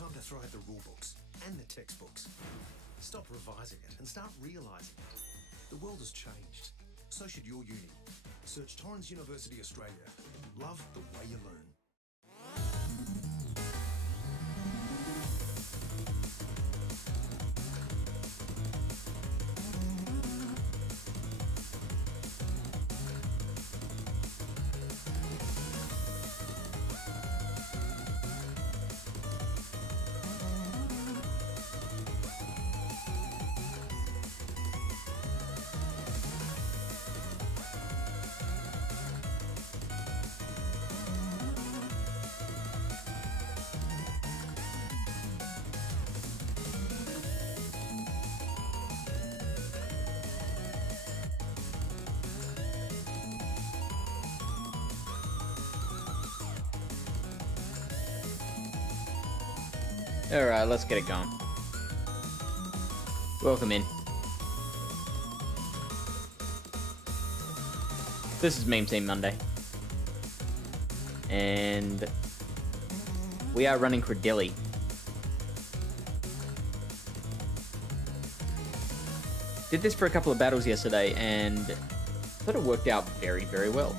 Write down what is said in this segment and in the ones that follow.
time to throw out the rule books and the textbooks. Stop revising it and start realising it. The world has changed. So should your uni. Search Torrens University Australia. Love the way you learn. Alright, let's get it going. Welcome in. This is Meme Team Monday. And we are running Cradily. Did this for a couple of battles yesterday and thought it worked out very, very well.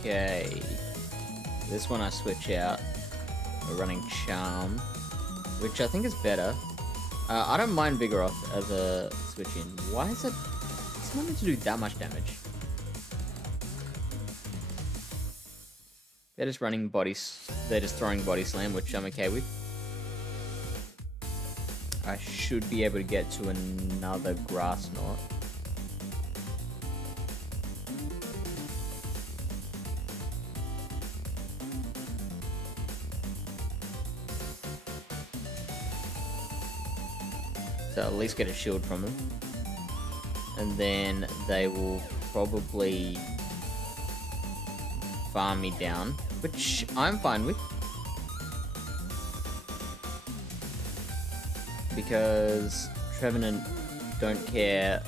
Okay, this one I switch out. We're running Charm, which I think is better. I don't mind Vigoroth as a switch in. Why is it? It's not meant to do that much damage. They're just running bodies. They're just throwing Body Slam, which I'm okay with. I should be able to get to another Grass Knot. So at least get a shield from them. And then they will probably farm me down, which I'm fine with. Because Trevenant don't care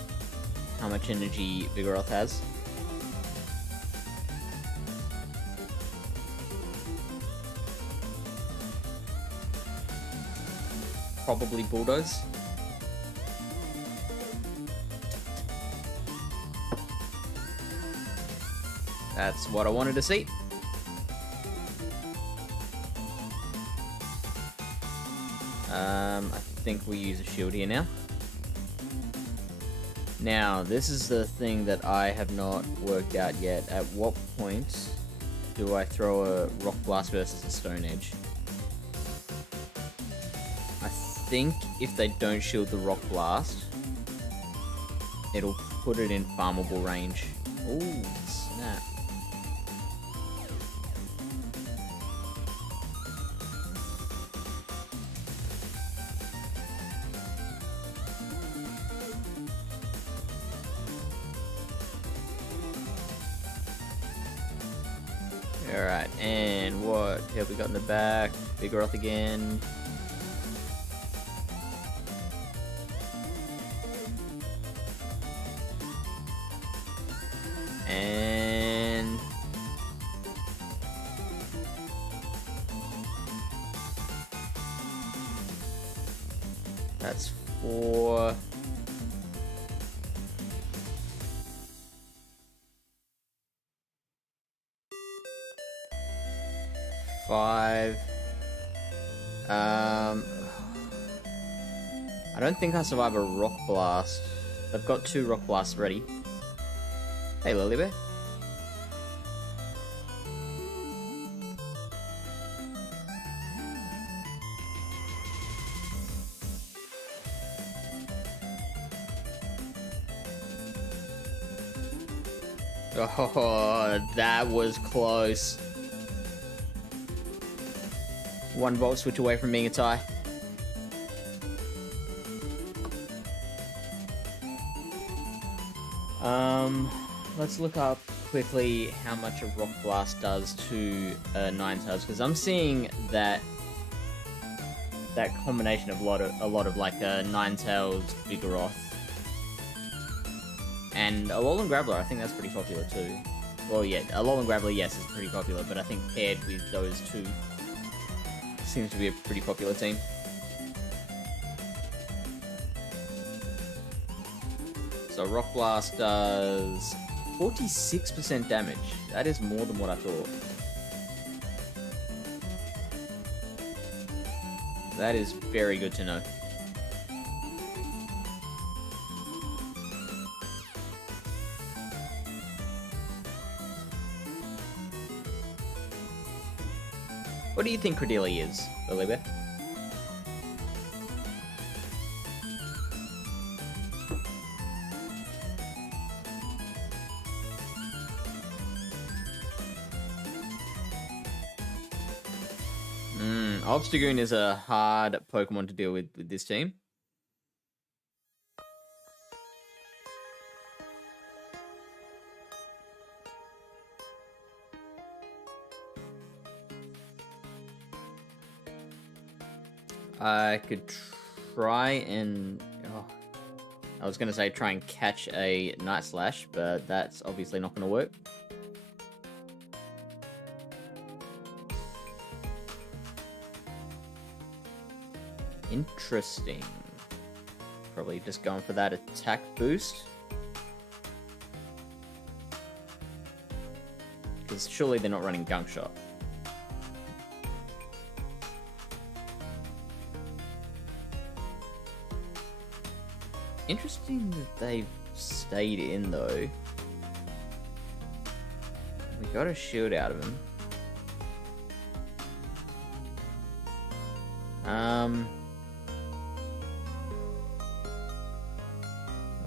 how much energy Vigoroth has. Probably Bulldoze. That's what I wanted to see. I think we use a shield here now. Now, this is the thing that I have not worked out yet. At what point do I throw a Rock Blast versus a Stone Edge? I think if they don't shield the Rock Blast, it'll put it in farmable range. Ooh, snap. Alright, and what have we got in the back? Vigoroth again. And that's 4. I don't think I survive a Rock Blast. I've got 2 Rock Blasts ready. Hey, Lilybear. Oh, that was close. 1 volt switch away from being a tie. Let's look up quickly how much a Rock Blast does to Ninetales, because I'm seeing that combination of a lot of like Ninetales, Vigoroth, and Alolan Graveler. I think that's pretty popular too. Well, yeah, Alolan Graveler, yes, is pretty popular, but I think paired with those two seems to be a pretty popular team. So Rock Blast does 46% damage. That is more than what I thought. That is very good to know. What do you think Cradily is, Lilybeth? Obstagoon is a hard Pokemon to deal with this team. I could try and... Oh, I was going to say try and catch a Night Slash, but that's obviously not going to work. Interesting. Probably just going for that attack boost. Because surely they're not running Gunk Shot. Interesting that they've stayed in though. We got a shield out of him.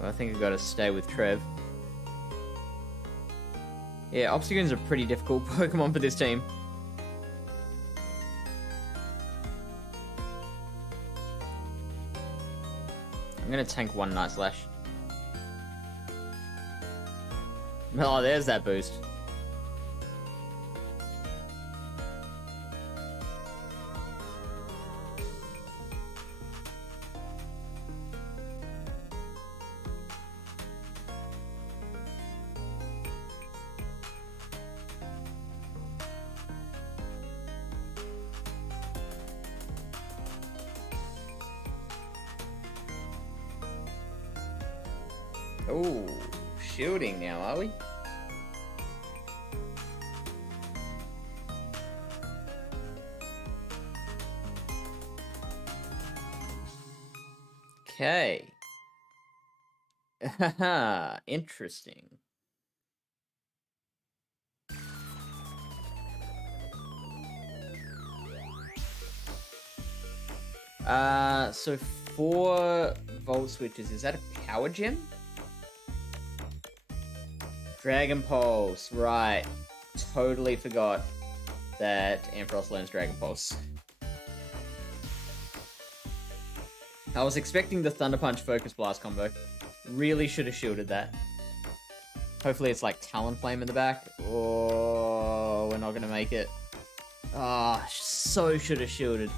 I think I gotta stay with Trev. Yeah, Obstagoon's a pretty difficult Pokemon for this team. I'm gonna tank one Night Slash. Oh, there's that boost. Oh, shielding now, are we? Okay. Interesting. So 4 Volt Switches, is that a Power Gem? Dragon Pulse, right. Totally forgot that Ampharos learns Dragon Pulse. I was expecting the Thunder Punch Focus Blast combo. Really should have shielded that. Hopefully it's like Talonflame in the back. Oh, we're not going to make it. Ah, so should have shielded.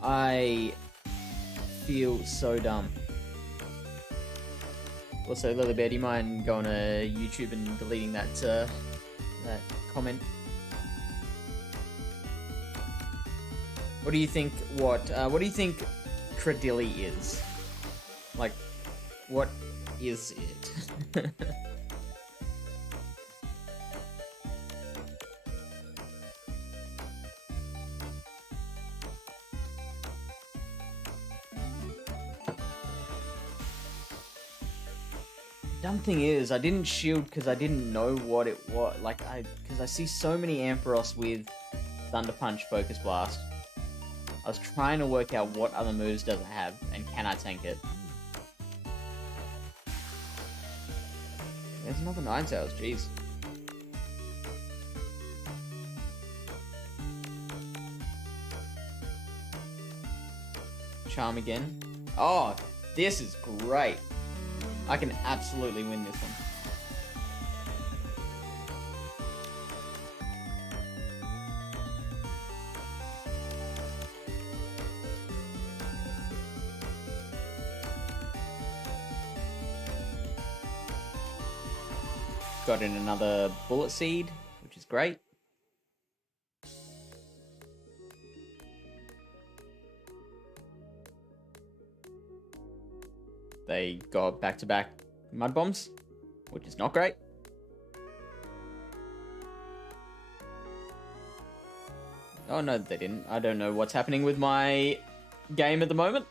I feel so dumb. Also, Lilybeth, do you mind going to YouTube and deleting that that comment? What do you think? What do you think Cradily is? Like, what is it? Dumb thing is, I didn't shield because I didn't know what it was. Like, because I see so many Ampharos with Thunder Punch, Focus Blast. I was trying to work out what other moves does it have, and can I tank it? There's another Ninetales, jeez. Charm again. Oh, this is great. I can absolutely win this one. Got in another bullet seed, which is great. They got back-to-back mud bombs, which is not great. Oh no, they didn't. I don't know what's happening with my game at the moment.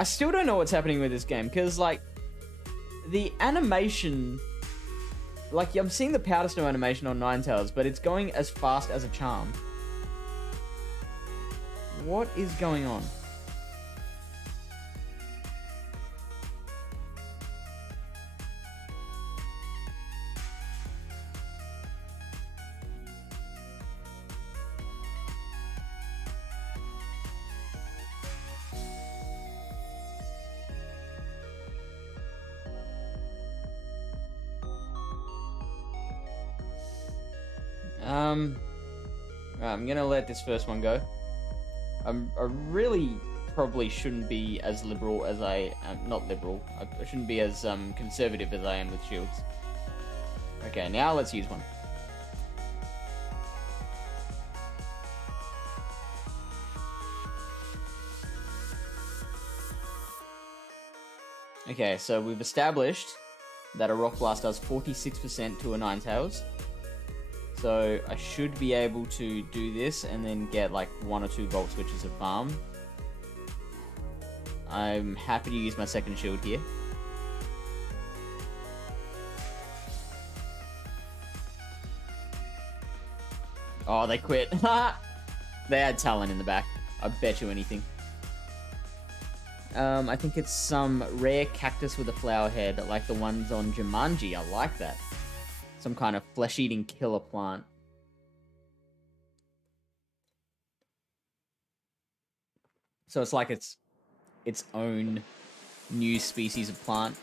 I still don't know what's happening with this game, because, like, the animation... Like, I'm seeing the powder snow animation on Ninetales, but it's going as fast as a charm. What is going on? I'm gonna let this first one go. I really probably shouldn't be as liberal as I am. Not liberal. I shouldn't be as conservative as I am with shields. Okay, now let's use one. Okay, so we've established that a Rock Blast does 46% to a Ninetales. So I should be able to do this and then get like 1 or 2 Volt Switches of farm. I'm happy to use my second shield here. Oh, they quit. They had Talon in the back. I bet you anything. I think it's some rare cactus with a flower head, like the ones on Jumanji. I like that. Some kind of flesh-eating killer plant. So it's like its own new species of plant.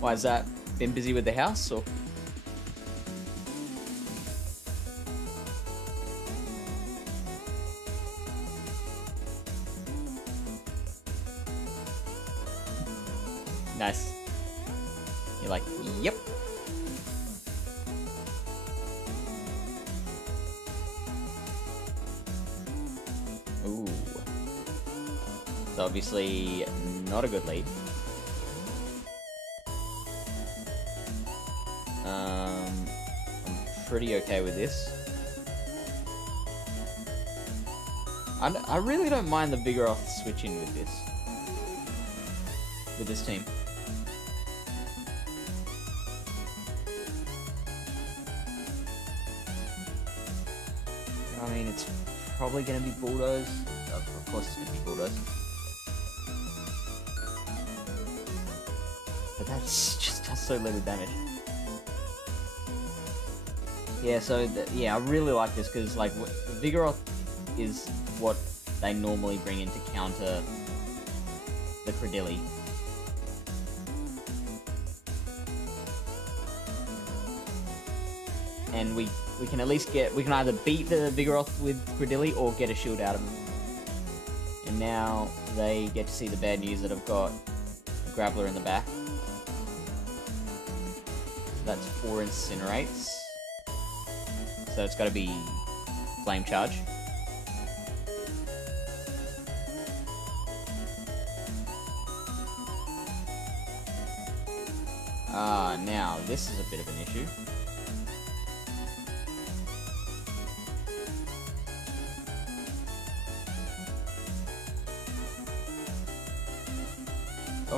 Why is that? Been busy with the house, or? Nice. You're like, yep. Ooh. It's obviously not a good lead. I'm pretty okay with this. I really don't mind the Vigoroth switching with this team. I mean, it's probably going to be Bulldoze. Of course it's going to be Bulldoze. But that's just does so little damage. Yeah, so, yeah, I really like this, because, like, Vigoroth is what they normally bring in to counter the Cradily. And we can at least we can either beat the Vigoroth with Cradily or get a shield out of them. And now they get to see the bad news that I've got a Grappler in the back. So that's 4 Incinerates. So it's got to be Flame Charge. Now this is a bit of an issue.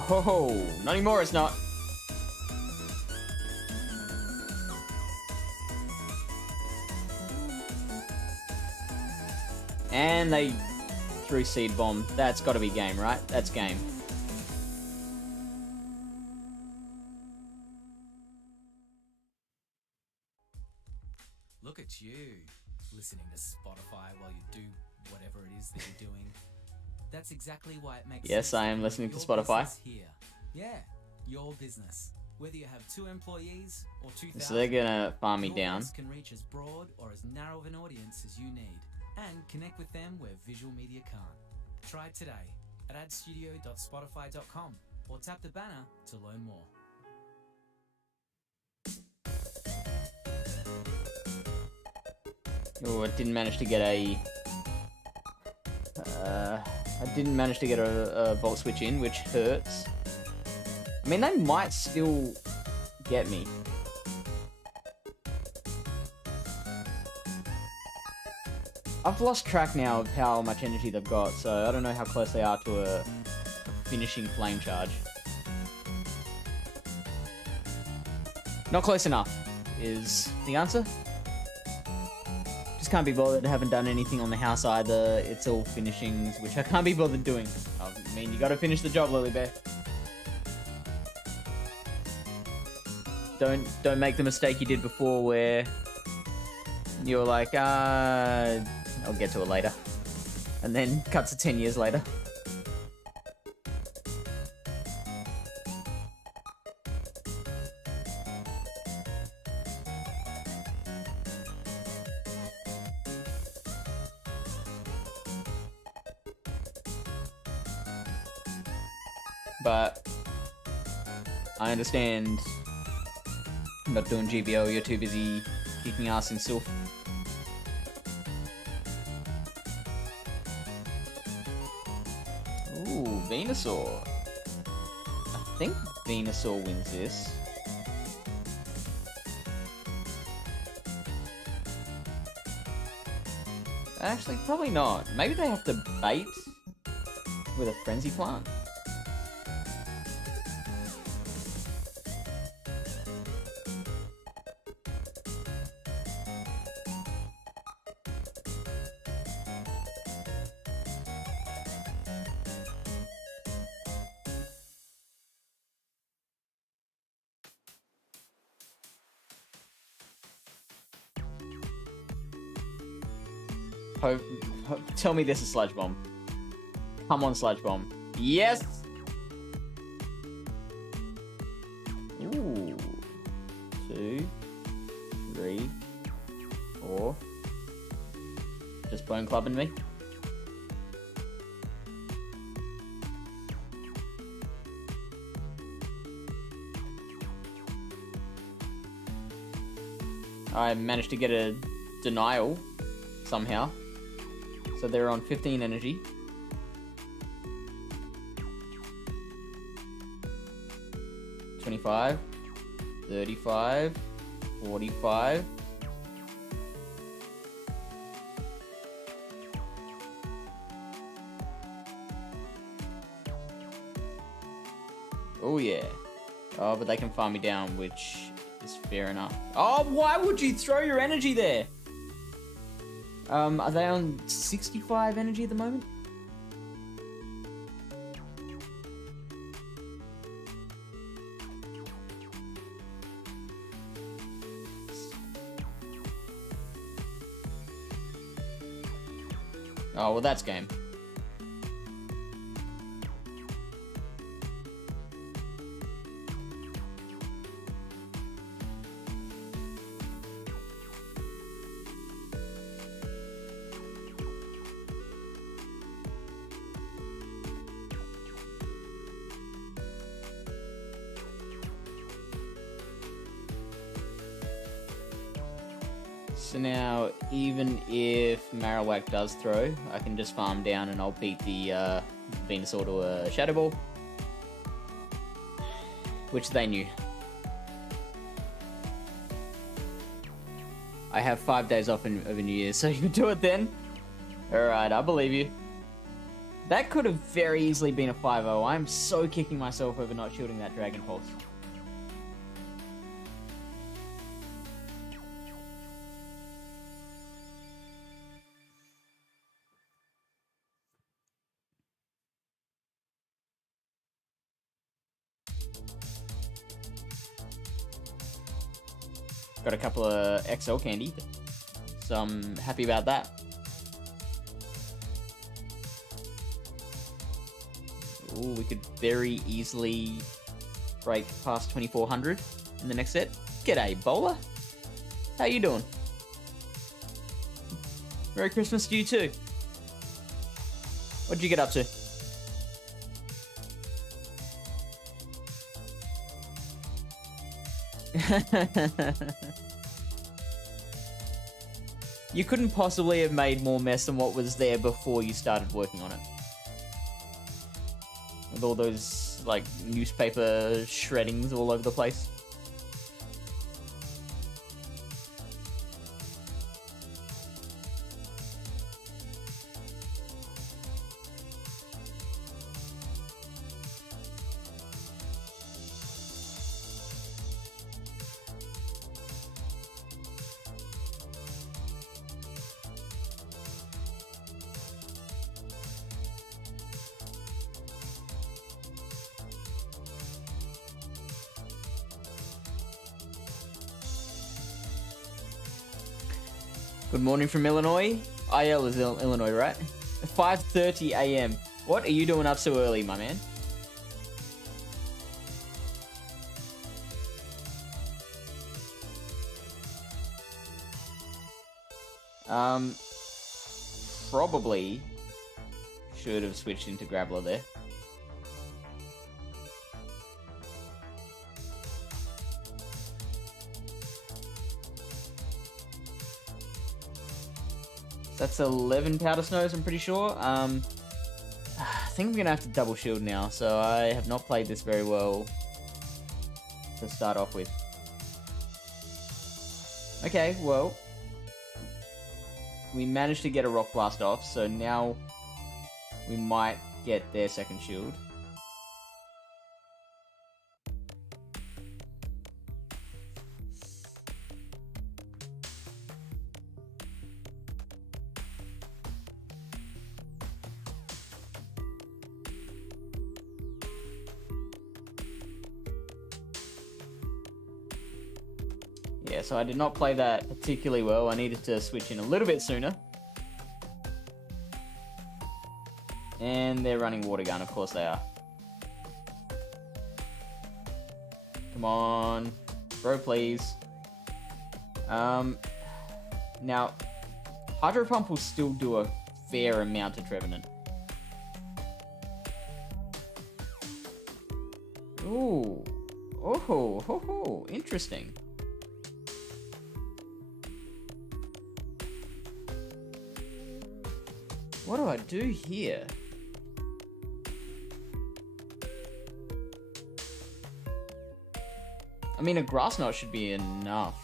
Oh, not anymore, it's not. And they through Seed Bomb. That's got to be game, right? That's game. Look at you, listening to Spotify while you do whatever it is that you're doing. That's exactly why it makes Yes, sense I am to listening to your Spotify. business here. Yeah, your business. Whether you have 2 employees or 2,000, So they're gonna farm me your down. audience can reach as broad or as narrow of an audience as you need, and connect with them where visual media can't. Try it today at adstudio.spotify.com or tap the banner to learn more. Oh, I didn't manage to get a... I didn't manage to get a volt switch in, which hurts. I mean, they might still get me. I've lost track now of how much energy they've got, so I don't know how close they are to a finishing flame charge. Not close enough is the answer. Just can't be bothered. Haven't done anything on the house either. It's all finishings, which I can't be bothered doing. I mean, you gotta finish the job, Lily Bear. Don't make the mistake you did before where you're like, I'll get to it later. And then cut to 10 years later. But I understand not doing GBO, you're too busy kicking ass in Sylph. Ooh, Venusaur. I think Venusaur wins this. Actually, probably not. Maybe they have to bait with a Frenzy Plant. Tell me this is Sludge Bomb. Come on, Sludge Bomb. Yes! Ooh. 2, 3, 4. Just bone clubbing me. I managed to get a denial somehow. So they're on 15 energy. $25, $35, $45. Oh yeah. Oh, but they can farm me down, which is fair enough. Oh, why would you throw your energy there? Are they on 65 energy at the moment? Oh, well, that's game. So now, even if Marowak does throw, I can just farm down and I'll beat the Venusaur to a Shadow Ball. Which they knew. I have 5 days off over New Year's, so you can do it then. Alright, I believe you. That could have very easily been a 5-0. I'm so kicking myself over not shielding that Dragon Pulse. got a couple of XL candy, so I'm happy about that. Ooh, we could very easily break past 2400 in the next set. G'day, Bowler. How you doing? Merry Christmas to you too. What'd you get up to? You couldn't possibly have made more mess than what was there before you started working on it. With all those, like, newspaper shreddings all over the place. Good morning from Illinois. IL is Illinois, right? 5:30 a.m. What are you doing up so early, my man? Probably should have switched into Grappler there. That's 11 Powder Snows, I'm pretty sure. I think I'm going to have to double shield now, so I have not played this very well to start off with. Okay, well, we managed to get a Rock Blast off, so now we might get their second shield. Yeah, so I did not play that particularly well. I needed to switch in a little bit sooner. And they're running Water Gun, of course they are. Come on. Bro, please. Now, Hydro Pump will still do a fair amount of Trevenant. Ooh. Oh, interesting. What do I do here? I mean, a Grass Knot should be enough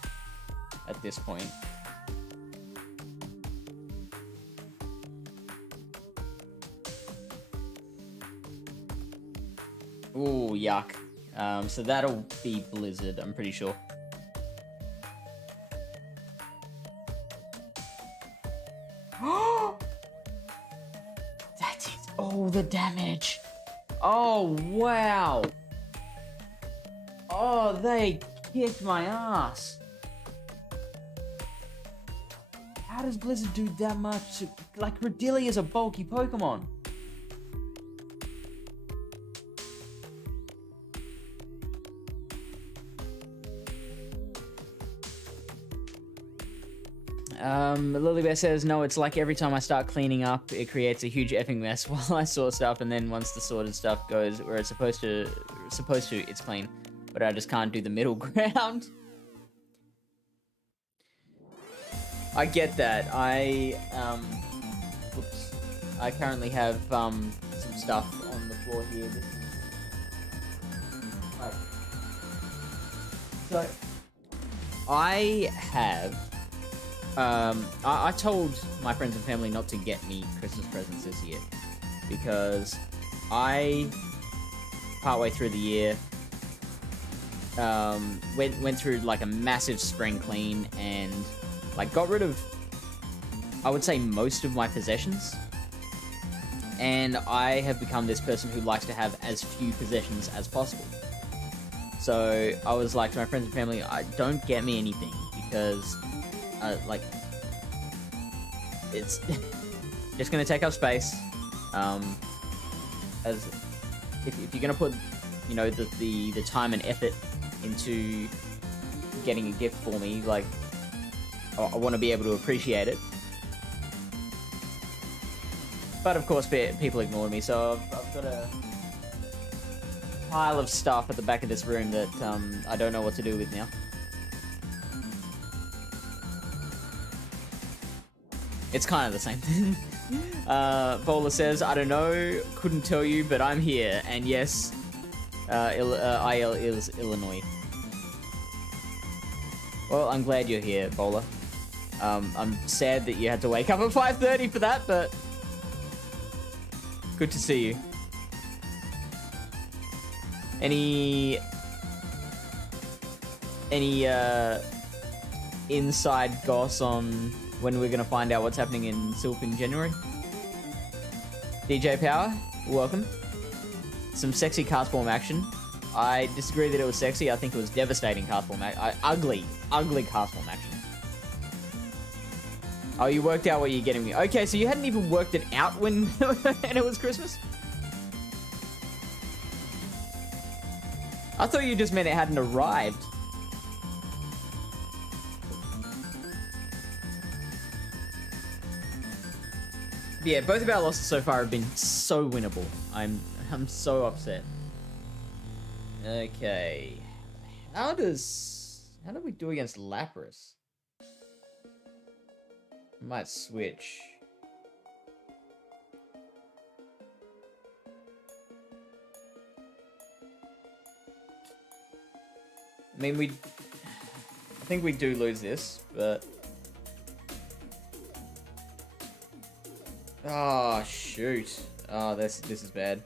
at this point. Ooh, yuck. So that'll be Blizzard, I'm pretty sure. That did all the damage. Oh, wow. Oh, they kicked my ass. How does Blizzard do that much? Like, Cradily is a bulky Pokemon. Lilybear says, no, it's like every time I start cleaning up, it creates a huge effing mess while I sort stuff, and then once the sorted stuff goes where it's supposed to, it's clean. But I just can't do the middle ground. I get that. I currently have, some stuff on the floor here. Right. So, I have, I told my friends and family not to get me Christmas presents this year because I, partway through the year, went through like a massive spring clean and like got rid of, I would say, most of my possessions. And I have become this person who likes to have as few possessions as possible. So I was like to my friends and family, don't get me anything. because, like, it's just gonna take up space. As if you're gonna put, you know, the time and effort into getting a gift for me, like, I want to be able to appreciate it. But of course, people ignore me, so I've got a pile of stuff at the back of this room that I don't know what to do with now. It's kind of the same thing. Bowler says, I don't know, couldn't tell you, but I'm here. And yes, IL is Illinois. Well, I'm glad you're here, Bowler. I'm sad that you had to wake up at 5:30 for that, but good to see you. Any inside goss on when we're gonna find out what's happening in Silk in January? DJ Power, welcome. Some sexy castform action. I disagree that it was sexy. I think it was devastating castform action. Ugly castform action. Oh, you worked out what you're getting me. Okay, so you hadn't even worked it out when and it was Christmas? I thought you just meant it hadn't arrived. Yeah, both of our losses so far have been so winnable. I'm so upset. Okay. How do we do against Lapras? Might switch. I mean, I think we do lose this, but... Oh, shoot. Oh, this is bad.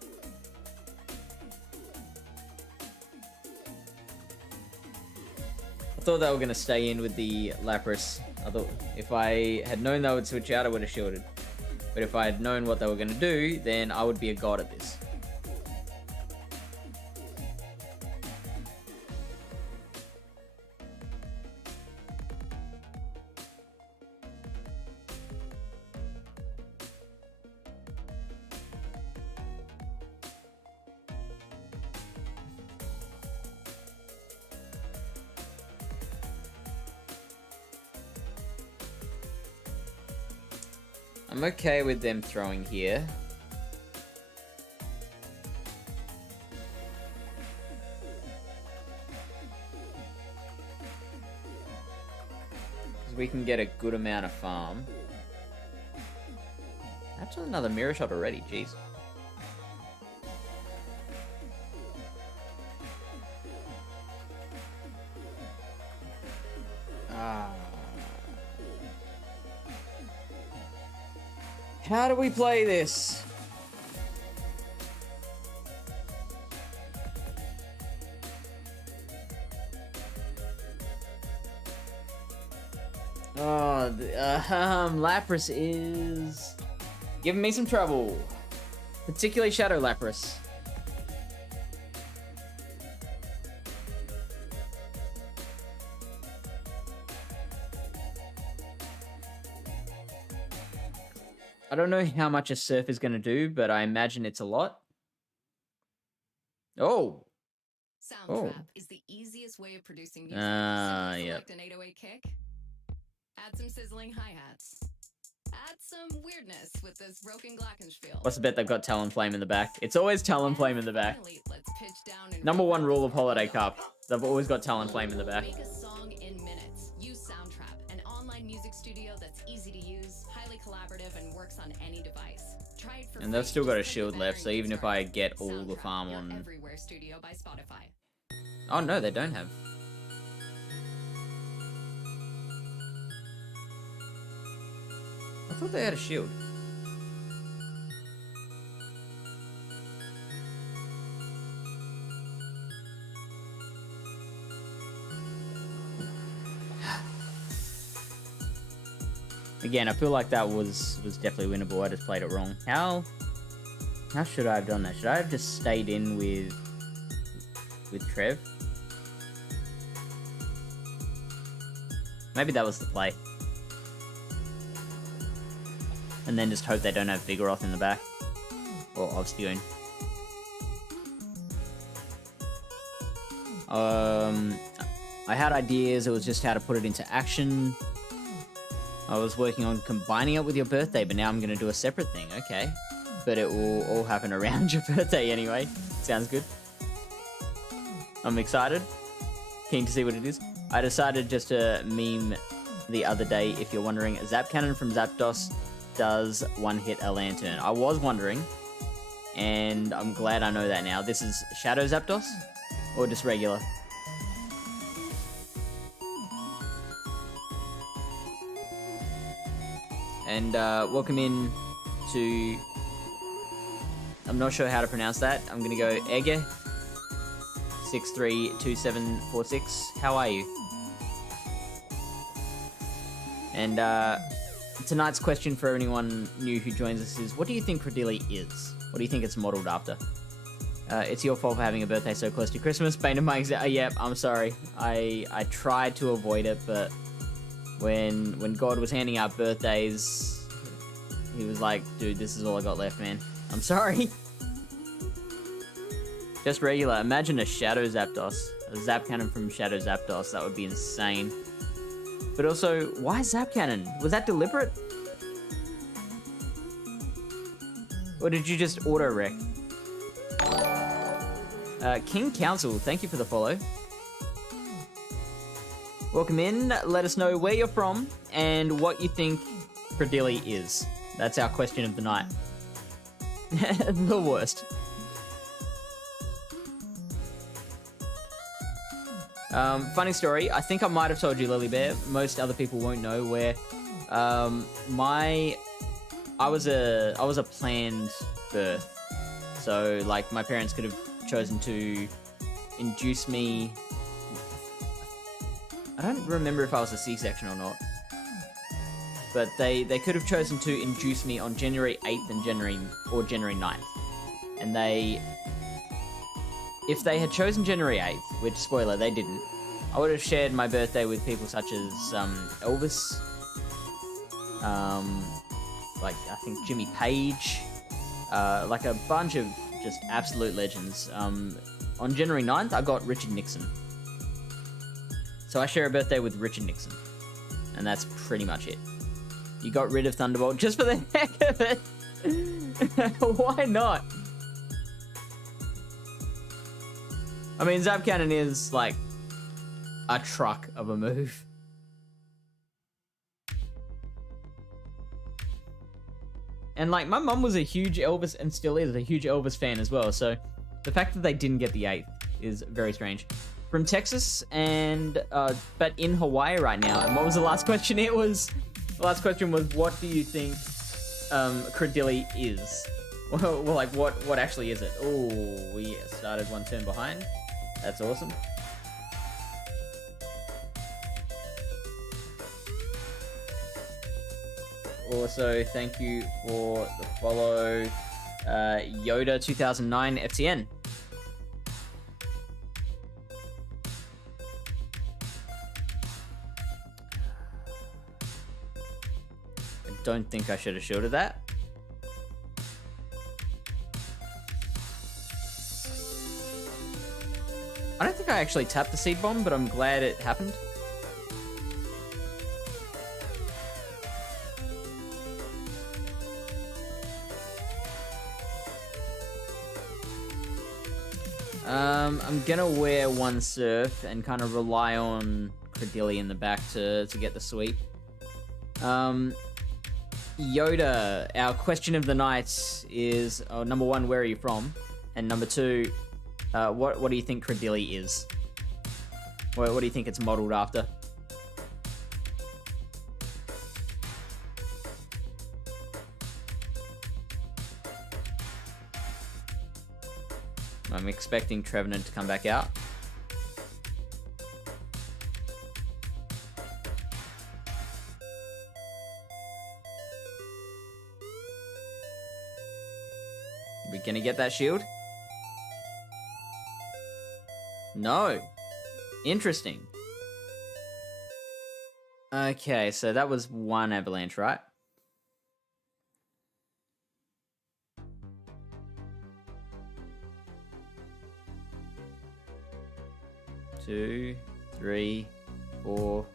I thought they were going to stay in with the Lapras. I thought if I had known they would switch out, I would have shielded. But if I had known what they were going to do, then I would be a god at this. I'm okay with them throwing here. Because we can get a good amount of farm. That's another mirror shot already, jeez. How do we play this? Oh, Lapras is giving me some trouble. Particularly Shadow Lapras. I don't know how much a Surf is going to do, but I imagine it's a lot. Oh. Soundtrap is the easiest way of producing music. Select an 808 kick. Add some sizzling hi-hats. Add some weirdness with this broken glockenspiel. What's the bet they've got Talonflame in the back? It's always Talonflame in the back. Number one rule of Holiday Cup. They've always got Talonflame in the back. Make a song in minutes. Use Soundtrap, an online music studio that's easy to use, highly collaborative, and works on any device. Try it for and they've still got a shield left, so even if I get all the farm on... Everywhere studio by Spotify. Oh no, they don't have. I thought they had a shield. Again, I feel like that was definitely winnable. I just played it wrong. How should I have done that? Should I have just stayed in with Trev? Maybe that was the play. And then just hope they don't have Vigoroth in the back. Or Obstagoon. I had ideas, it was just how to put it into action. I was working on combining it with your birthday, but now I'm going to do a separate thing. Okay. But it will all happen around your birthday anyway. Sounds good. I'm excited. Keen to see what it is. I decided just to meme the other day, if you're wondering, Zap Cannon from Zapdos does one-hit a Lantern. I was wondering, and I'm glad I know that now. This is Shadow Zapdos, or just regular? And welcome in to... I'm not sure how to pronounce that. I'm going to go Ege. 632746. How are you? And tonight's question for anyone new who joins us is, what do you think Cradily is? What do you think it's modeled after? It's your fault for having a birthday so close to Christmas. Bane of my yep, I'm sorry. I tried to avoid it, but when God was handing out birthdays, he was like, dude, this is all I got left, man. I'm sorry. Just regular. Imagine a Shadow Zapdos. A Zap Cannon from Shadow Zapdos. That would be insane. But also, why Zap Cannon? Was that deliberate? Or did you just auto-wreck? King Council, thank you for the follow. Welcome in. Let us know where you're from and what you think Cradily is. That's our question of the night. The worst. Funny story, I think I might have told you, Lily Bear, most other people won't know, where I was a planned birth. So like my parents could have chosen to induce me. I don't remember if I was a C-section or not. But they could have chosen to induce me on January 8th and January 9th. And if they had chosen January 8th, which, spoiler, they didn't, I would have shared my birthday with people such as Elvis, like I think Jimmy Page, like a bunch of just absolute legends. On January 9th, I got Richard Nixon. So I share a birthday with Richard Nixon. And that's pretty much it. You got rid of Thunderbolt just for the heck of it. Why not? I mean, Zap Cannon is like a truck of a move. And like, my mum was a huge Elvis, and still is a huge Elvis fan as well. So the fact that they didn't get the 8th is very strange. From Texas, and but in Hawaii right now. And what was the last question? The last question was, what do you think Cradily is? Well, like, what actually is it? Oh, we started one turn behind. That's awesome. Also, thank you for the follow, Yoda 2009 FTN. I don't think I should have shielded that. I don't think I actually tapped the seed bomb, but I'm glad it happened. I'm gonna wear one surf and kind of rely on Cradily in the back to get the sweep. Yoda, our question of the night is, number one, where are you from? And number two, what do you think Cradily is? What do you think it's modeled after? I'm expecting Trevenant to come back out. Are we gonna get that shield? No. Interesting. Okay, so that was one avalanche, right? Two, 3, 4,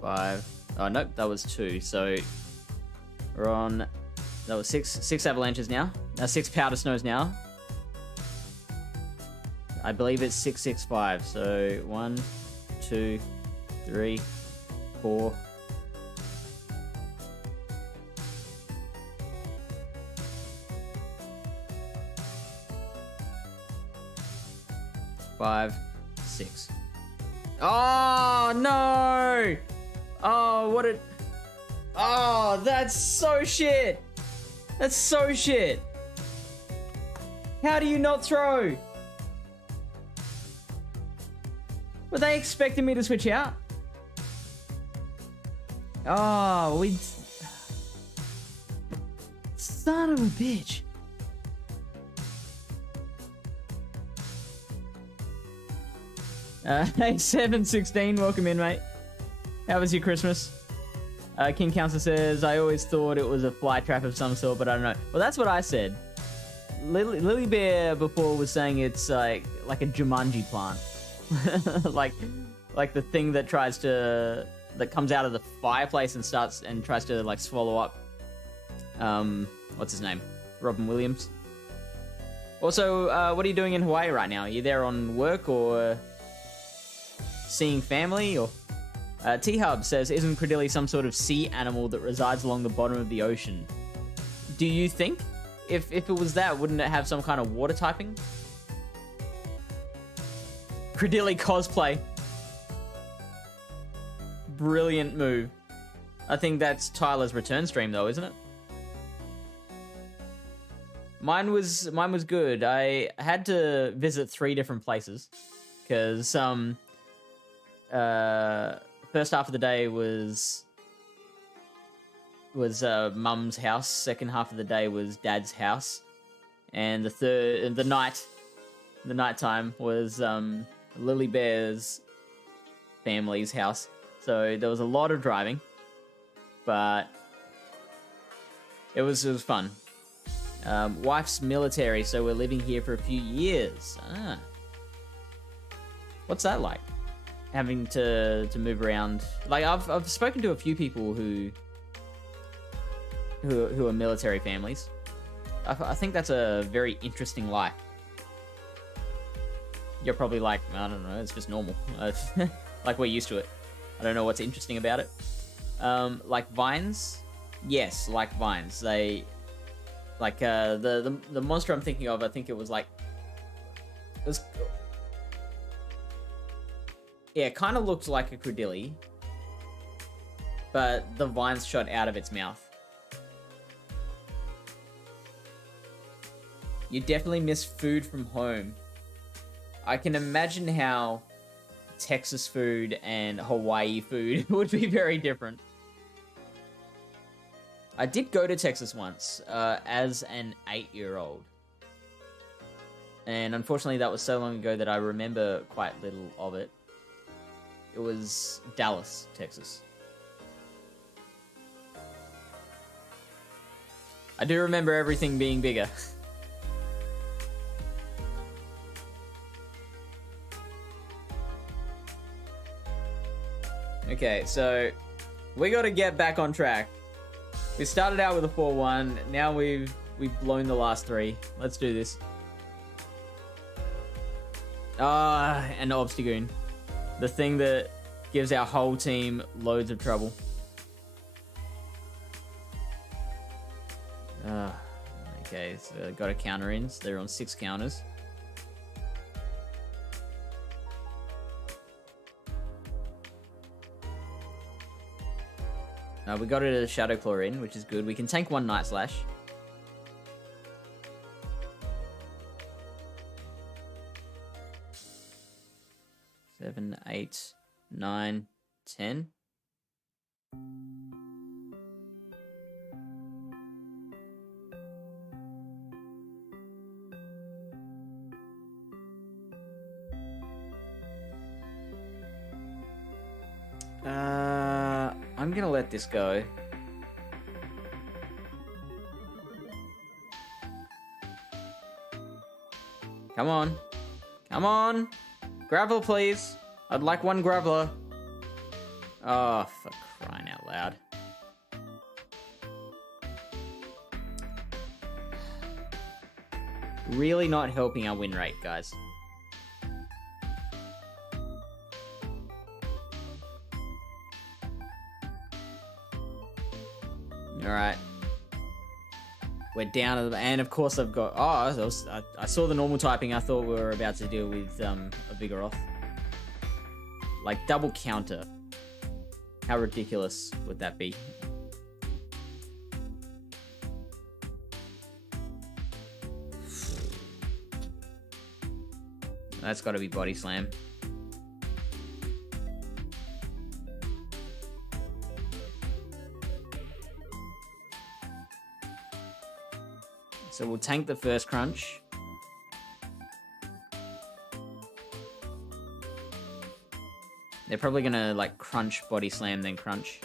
5. Oh, nope, that was 2. So we're on. That was six avalanches now. 6 powder snows now. I believe it's 665. So 1, 2, 3, 4. 5, 6. Oh no! Oh, what a... Oh, that's so shit! That's so shit! How do you not throw? Were they expecting me to switch out? Oh, we... Son of a bitch. Hey, 716, welcome in, mate. How was your Christmas? King Counselor says, I always thought it was a fly trap of some sort, but I don't know. Well, that's what I said. Lily Bear before was saying it's like a Jumanji plant. like the thing that that comes out of the fireplace and tries to like swallow up, what's his name? Robin Williams. Also, what are you doing in Hawaii right now? Are you there on work or seeing family? Or T-Hub says, isn't Cradily some sort of sea animal that resides along the bottom of the ocean? Do you think? If it was that, wouldn't it have some kind of water typing? Cradily cosplay. Brilliant move. I think that's Tyler's return stream though, isn't it? Mine was good. I had to visit 3 different places because first half of the day was mum's house. Second half of the day was dad's house, and the nighttime was Lily Bear's family's house. So there was a lot of driving, but it was fun. Wife's military, so we're living here for a few years. What's that like? Having to move around. Like I've spoken to a few people who are military families. I think that's a very interesting life. You're probably like, I don't know, it's just normal. Like we're used to it. I don't know what's interesting about it. Like vines? Yes, like vines. They like the monster I'm thinking of, I think it was like yeah, it kind of looked like a Cradily, but the vines shot out of its mouth. You definitely miss food from home. I can imagine how Texas food and Hawaii food would be very different. I did go to Texas once as an 8-year-old. And unfortunately that was so long ago that I remember quite little of it. It was Dallas, Texas. I do remember everything being bigger. Okay, so we got to get back on track. We started out with a 4-1. Now we've blown the last 3. Let's do this. And Obstagoon. The thing that gives our whole team loads of trouble. Okay, so got a counter in. So they're on 6 counters. We got a Shadow Claw in, which is good. We can tank 1 Night Slash. Seven, 8, 9, 10. I'm I'm gonna let this go. Come on. Come on. Gravel, please. I'd like one graveler. Oh, for crying out loud. Really not helping our win rate, guys. Alright. We're down to the... And of course I've got... Oh, I saw the normal typing. I thought we were about to deal with a Vigoroth. Like, double counter. How ridiculous would that be? That's got to be Body Slam. So we'll tank the first crunch. They're probably gonna like crunch, Body Slam, then crunch.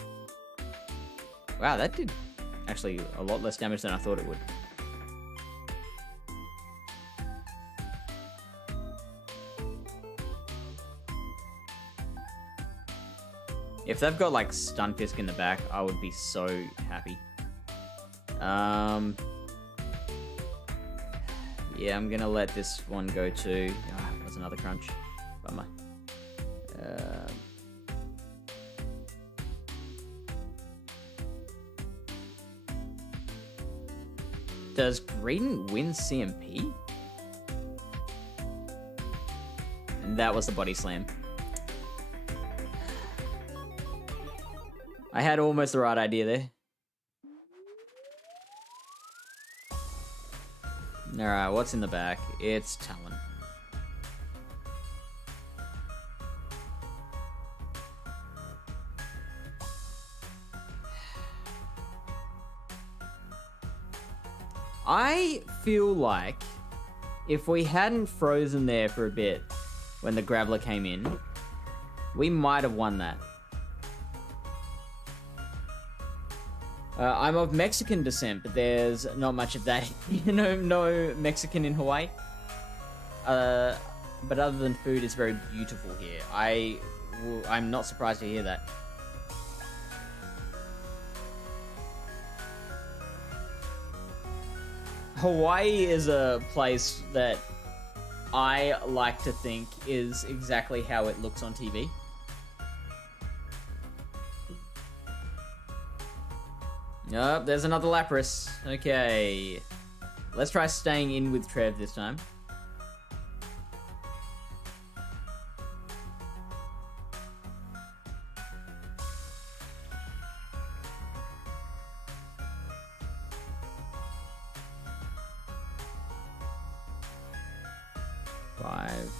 Wow, that did actually a lot less damage than I thought it would. If they've got like Stunfisk in the back, I would be so happy. Yeah, I'm gonna let this one go too. Ah, that's another crunch. Bummer. Does Greedent win CMP? And that was the Body Slam. I had almost the right idea there. Alright, what's in the back? It's Talon. I feel like if we hadn't frozen there for a bit when the Graveler came in, we might have won that. I'm of Mexican descent, but there's not much of that. No Mexican in Hawaii. But other than food, it's very beautiful here. I'm not surprised to hear that. Hawaii is a place that I like to think is exactly how it looks on TV. Oh, there's another Lapras. Okay. Let's try staying in with Trev this time. Five.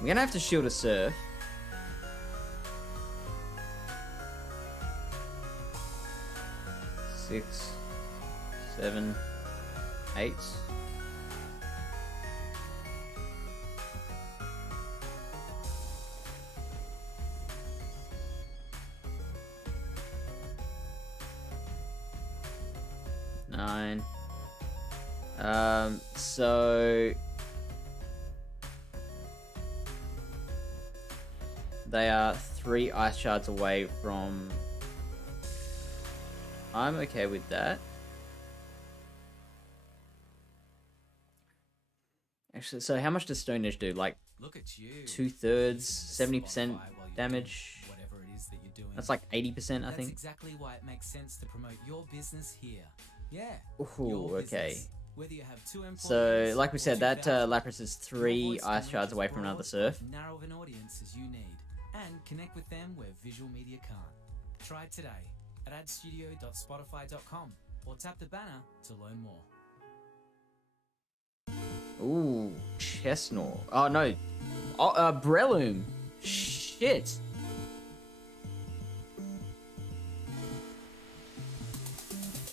I'm gonna have to shield a Surf. 6, 7, 8. Nine. So they are 3 ice shards away from... I'm okay with that. Actually, so how much does Stone Edge do? Like, Look at you. 2/3, 70% damage. Whatever it is that you're doing. That's like 80%, I think. That's exactly why it makes sense to promote your business here. Yeah. Ooh, okay. Whether you have 2 employees, So, like we said, that 2,000, Lapras is 3 ice shards away from another Surf. as narrow of an audience as you need, and connect with them where visual media can't. Try it today at adstudio.spotify.com or tap the banner to learn more. Ooh, Chestnut. Oh, no. Oh, Breloom. Shit.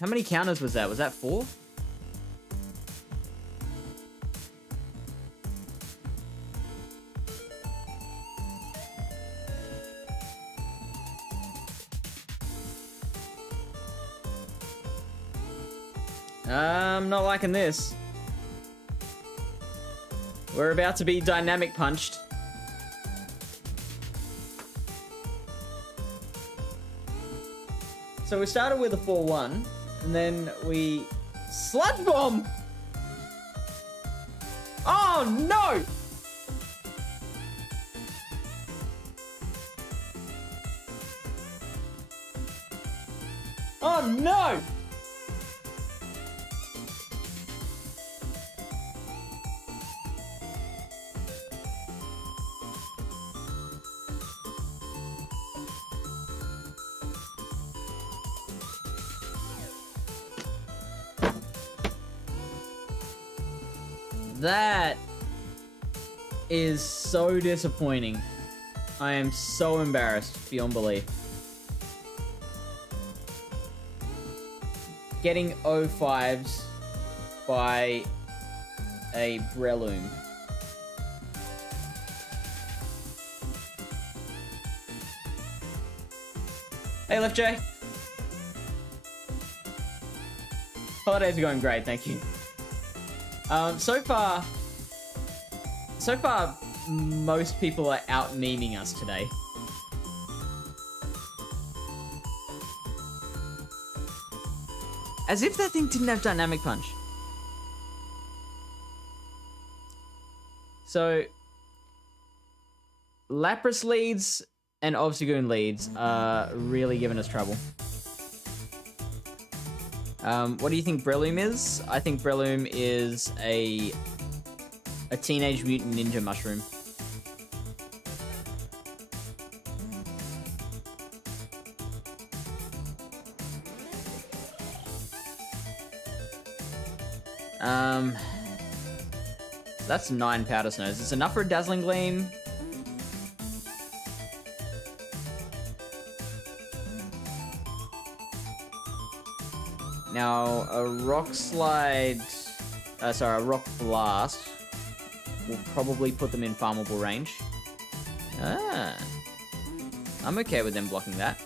How many counters was that? Was that 4? I'm not liking this. We're about to be dynamic punched. So we started with a 4-1, and then we sludge bomb. Oh no! Oh no! That is so disappointing. I am so embarrassed beyond belief. Getting 05s by a Breloom. Hey, Left J. Holidays are going great, thank you. So far, most people are out memeing us today. As if that thing didn't have dynamic punch. So, Lapras leads and Obstagoon leads are really giving us trouble. What do you think Breloom is? I think Breloom is a Teenage Mutant Ninja Mushroom. That's 9 Powder Snows. It's enough for a Dazzling Gleam. Now, a Rock Slide... a Rock Blast will probably put them in farmable range. Ah. I'm okay with them blocking that.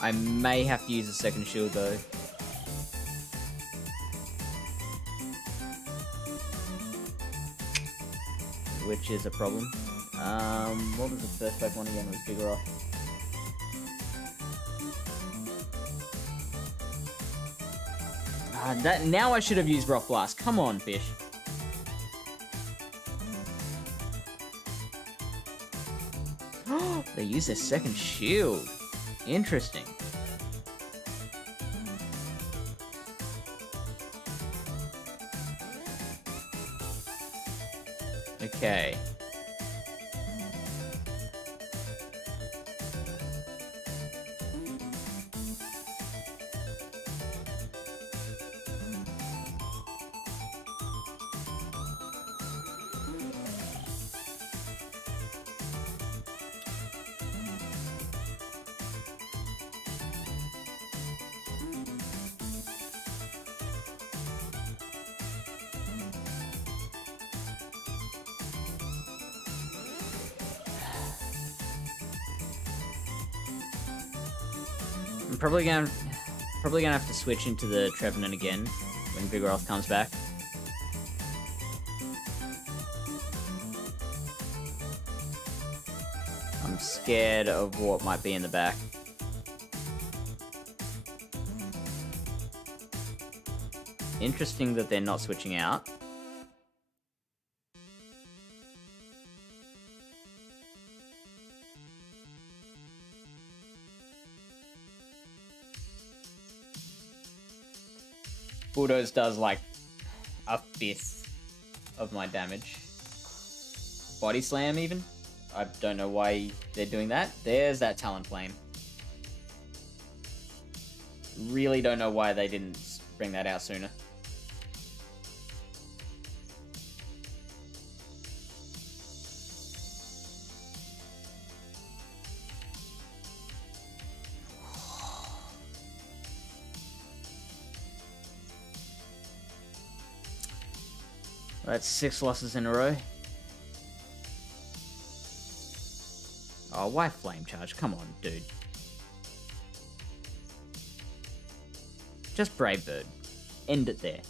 I may have to use a second shield, though. Which is a problem. What was the first Pokemon again? It was Vigoroth. Now I should have used Rock Blast. Come on, fish. They used their second shield. Interesting. Okay. I'm probably gonna have to switch into the Trevenant again when Vigoroth comes back. I'm scared of what might be in the back. Interesting that they're not switching out. Bulldoze does like a fifth of my damage. Body Slam even? I don't know why they're doing that. There's that Talonflame. Really don't know why they didn't bring that out sooner. That's 6 losses in a row. Oh, why Flame Charge? Come on, dude. Just Brave Bird. End it there.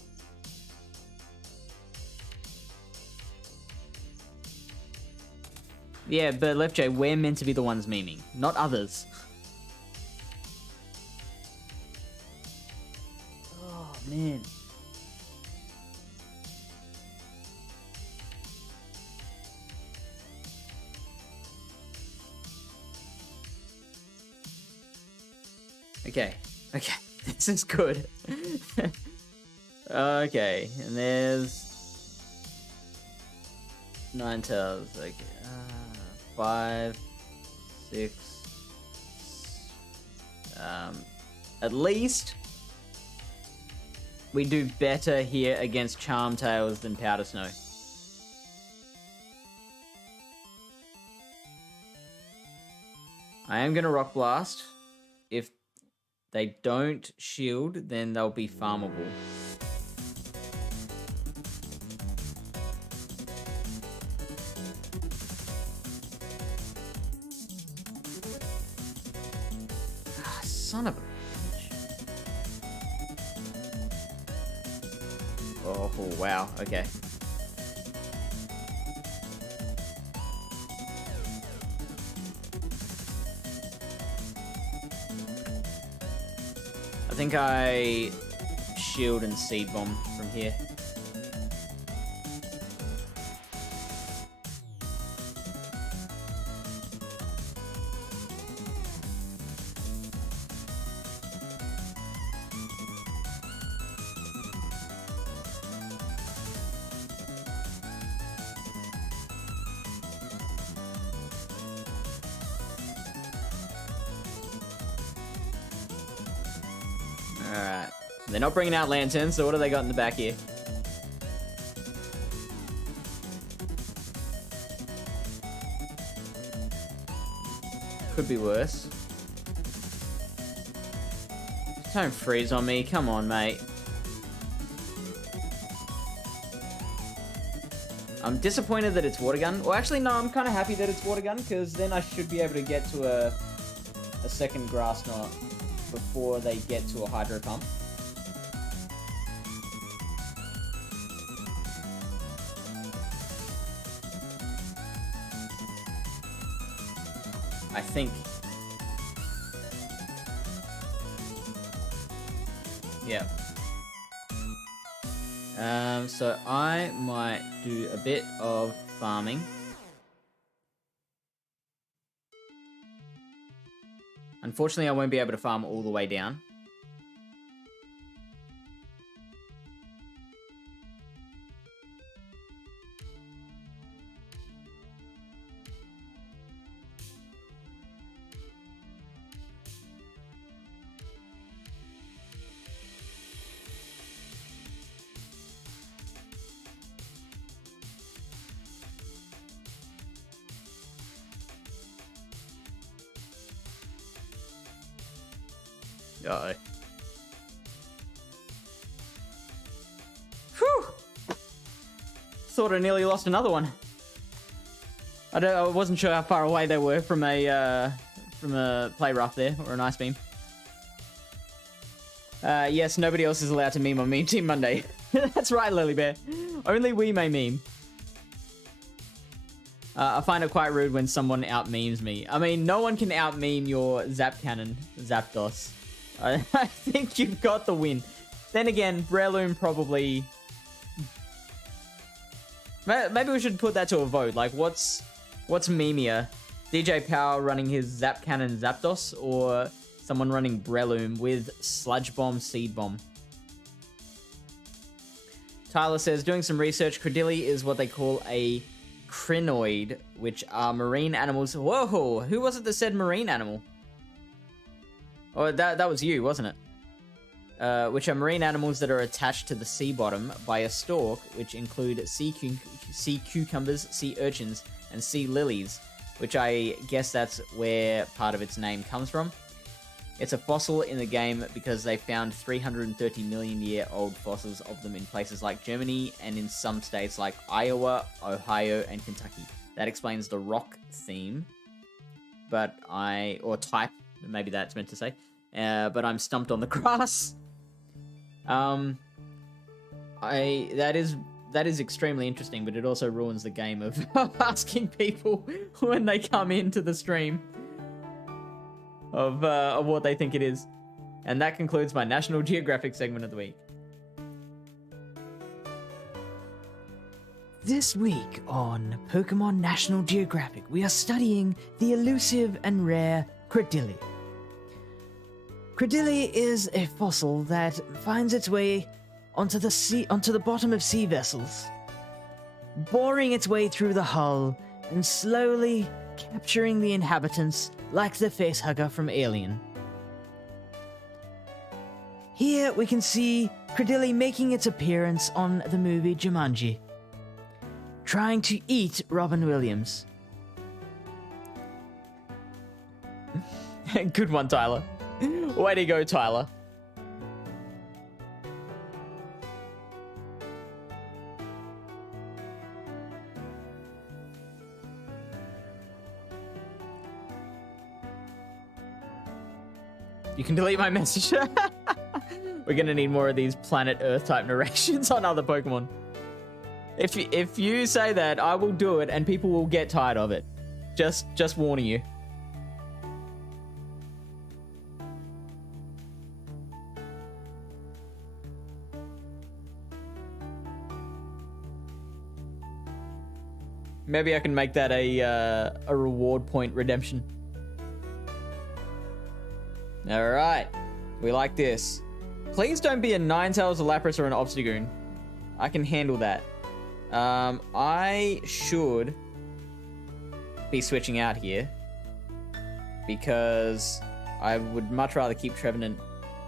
Yeah, but Left J, we're meant to be the ones memeing, not others. Oh, man. Okay, this is good. Okay, and there's 9 tails. Okay, 5, 6. At least we do better here against Charm Tails than Powder Snow. I am gonna Rock Blast. If they don't shield, then they'll be farmable. Ah, son of a bitch. Oh, wow, okay. I think I shield and seed bomb from here. Alright. They're not bringing out lanterns, so what do they got in the back here? Could be worse. Don't freeze on me. Come on, mate. I'm disappointed that it's water gun. Well, actually, no, I'm kind of happy that it's water gun, because then I should be able to get to a second grass knot before they get to a hydro pump. I think. Yeah. So I might do a bit of farming. Unfortunately, I won't be able to farm all the way down. Uh-oh. Whew! Thought I nearly lost another one. I wasn't sure how far away they were from a play rough there, or an ice beam. Yes, nobody else is allowed to meme on Meme Team Monday. That's right, Lily Bear. Only we may meme. I find it quite rude when someone out-memes me. I mean, no one can out-meme your Zap Cannon, Zapdos. I think you've got the win. Then again, Breloom probably... Maybe we should put that to a vote. Like, what's memeier? DJ Power running his Zap Cannon Zapdos, or someone running Breloom with Sludge Bomb, Seed Bomb? Tyler says, doing some research, Cradily is what they call a crinoid, which are marine animals. Whoa! Who was it that said marine animal? Oh, that was you, wasn't it? Which are marine animals that are attached to the sea bottom by a stalk, which include sea cucumbers, sea urchins, and sea lilies, which I guess that's where part of its name comes from. It's a fossil in the game because they found 330 million year old fossils of them in places like Germany and in some states like Iowa, Ohio, and Kentucky. That explains the rock theme, or type, maybe that's meant to say. But I'm stumped on the grass. That is extremely interesting, but it also ruins the game of asking people when they come into the stream of what they think it is. And that concludes my National Geographic segment of the week. This week on Pokemon National Geographic, we are studying the elusive and rare Cradily. Cradily is a fossil that finds its way onto the bottom of sea vessels, boring its way through the hull and slowly capturing the inhabitants like the facehugger from Alien. Here we can see Cradily making its appearance on the movie Jumanji, trying to eat Robin Williams. Good one, Tyler. Way to go, Tyler. You can delete my message. We're gonna need more of these planet Earth type narrations on other Pokemon. If you say that, I will do it, and people will get tired of it. Just warning you. Maybe I can make that a reward point redemption. All right, we like this. Please don't be a Ninetales, a Lapras, or an Obstagoon. I can handle that. I should be switching out here because I would much rather keep Trevenant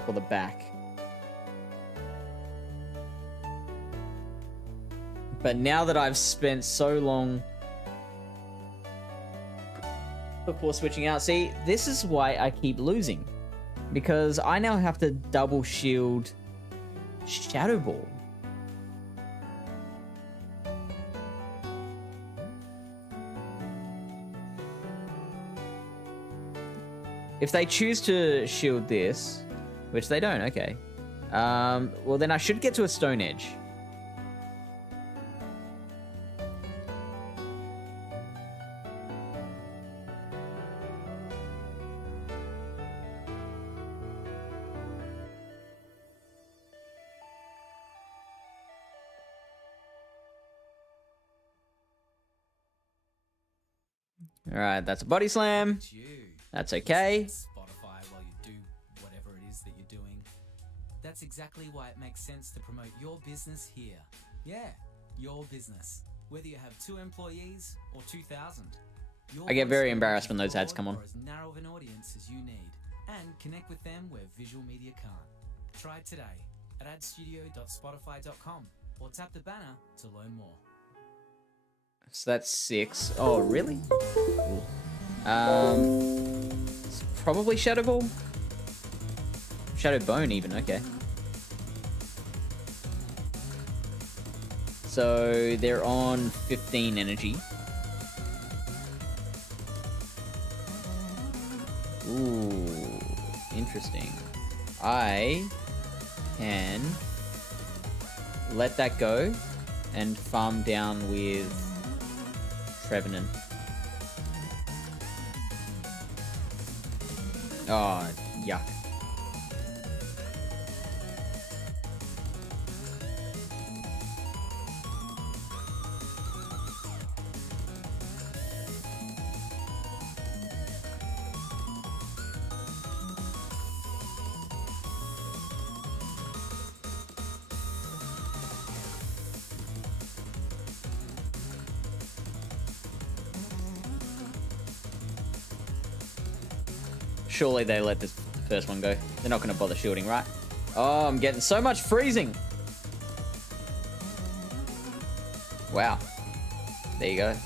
for the back. But now that I've spent so long before switching out, see, this is why I keep losing. Because I now have to double shield Shadow Ball. If they choose to shield this, which they don't, okay. Well, then I should get to a Stone Edge. Alright, that's a Body Slam. That's okay. Spotify while you do whatever it is that you're doing. That's exactly why it makes sense to promote your business here. Yeah, your business. Whether you have 2 employees or 2,000. I get very embarrassed when those ads come on. Or as narrow of an audience as you need. And connect with them where visual media can't. Try it today at adstudio.spotify.com or tap the banner to learn more. So that's 6. Oh, really? It's probably Shadow Ball. Shadow Bone, even. Okay. So they're on 15 energy. Ooh, interesting. I can let that go and farm down with Trevenant. Oh, yuck. Surely they let this first one go. They're not going to bother shielding, right? Oh, I'm getting so much freezing. Wow. There you go.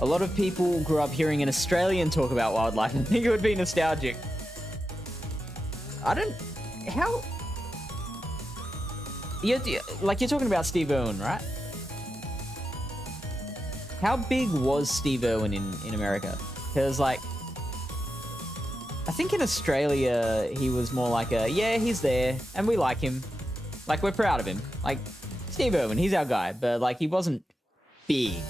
A lot of people grew up hearing an Australian talk about wildlife and think it would be nostalgic. I don't... How... You're talking about Steve Irwin, right? how big was Steve Irwin in America? Because, like, I think in Australia, he was more like a, yeah, he's there, and we like him. Like, we're proud of him. Like, Steve Irwin, he's our guy. But, like, he wasn't big.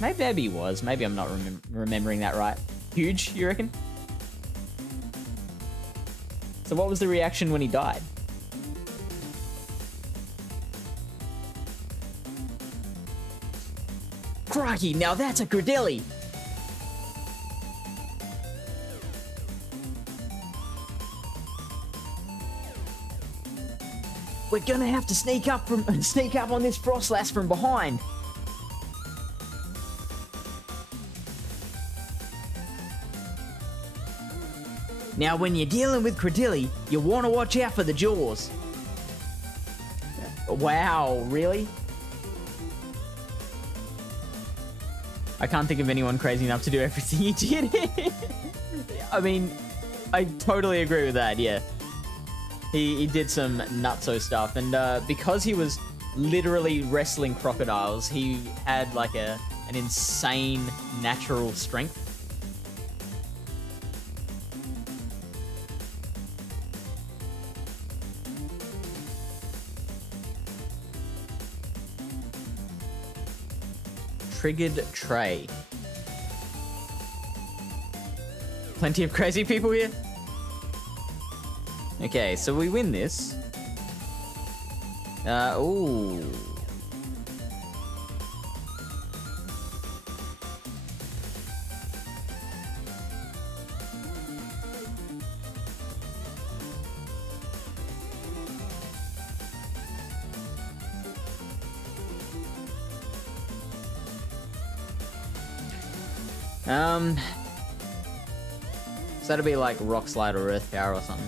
Maybe he was. Maybe I'm not remembering that right. Huge, you reckon? So what was the reaction when he died? Crikey, now that's a Cradily! We're gonna have to sneak up on this Frostlass from behind. Now, when you're dealing with Cradily, you want to watch out for the jaws. Wow, really? I can't think of anyone crazy enough to do everything he did. I mean, I totally agree with that, yeah. He did some nutso stuff, and because he was literally wrestling crocodiles, he had like an insane natural strength. Triggered tray. Plenty of crazy people here. Okay, so we win this. Ooh. So that'll be like Rock Slide or Earth Power or something.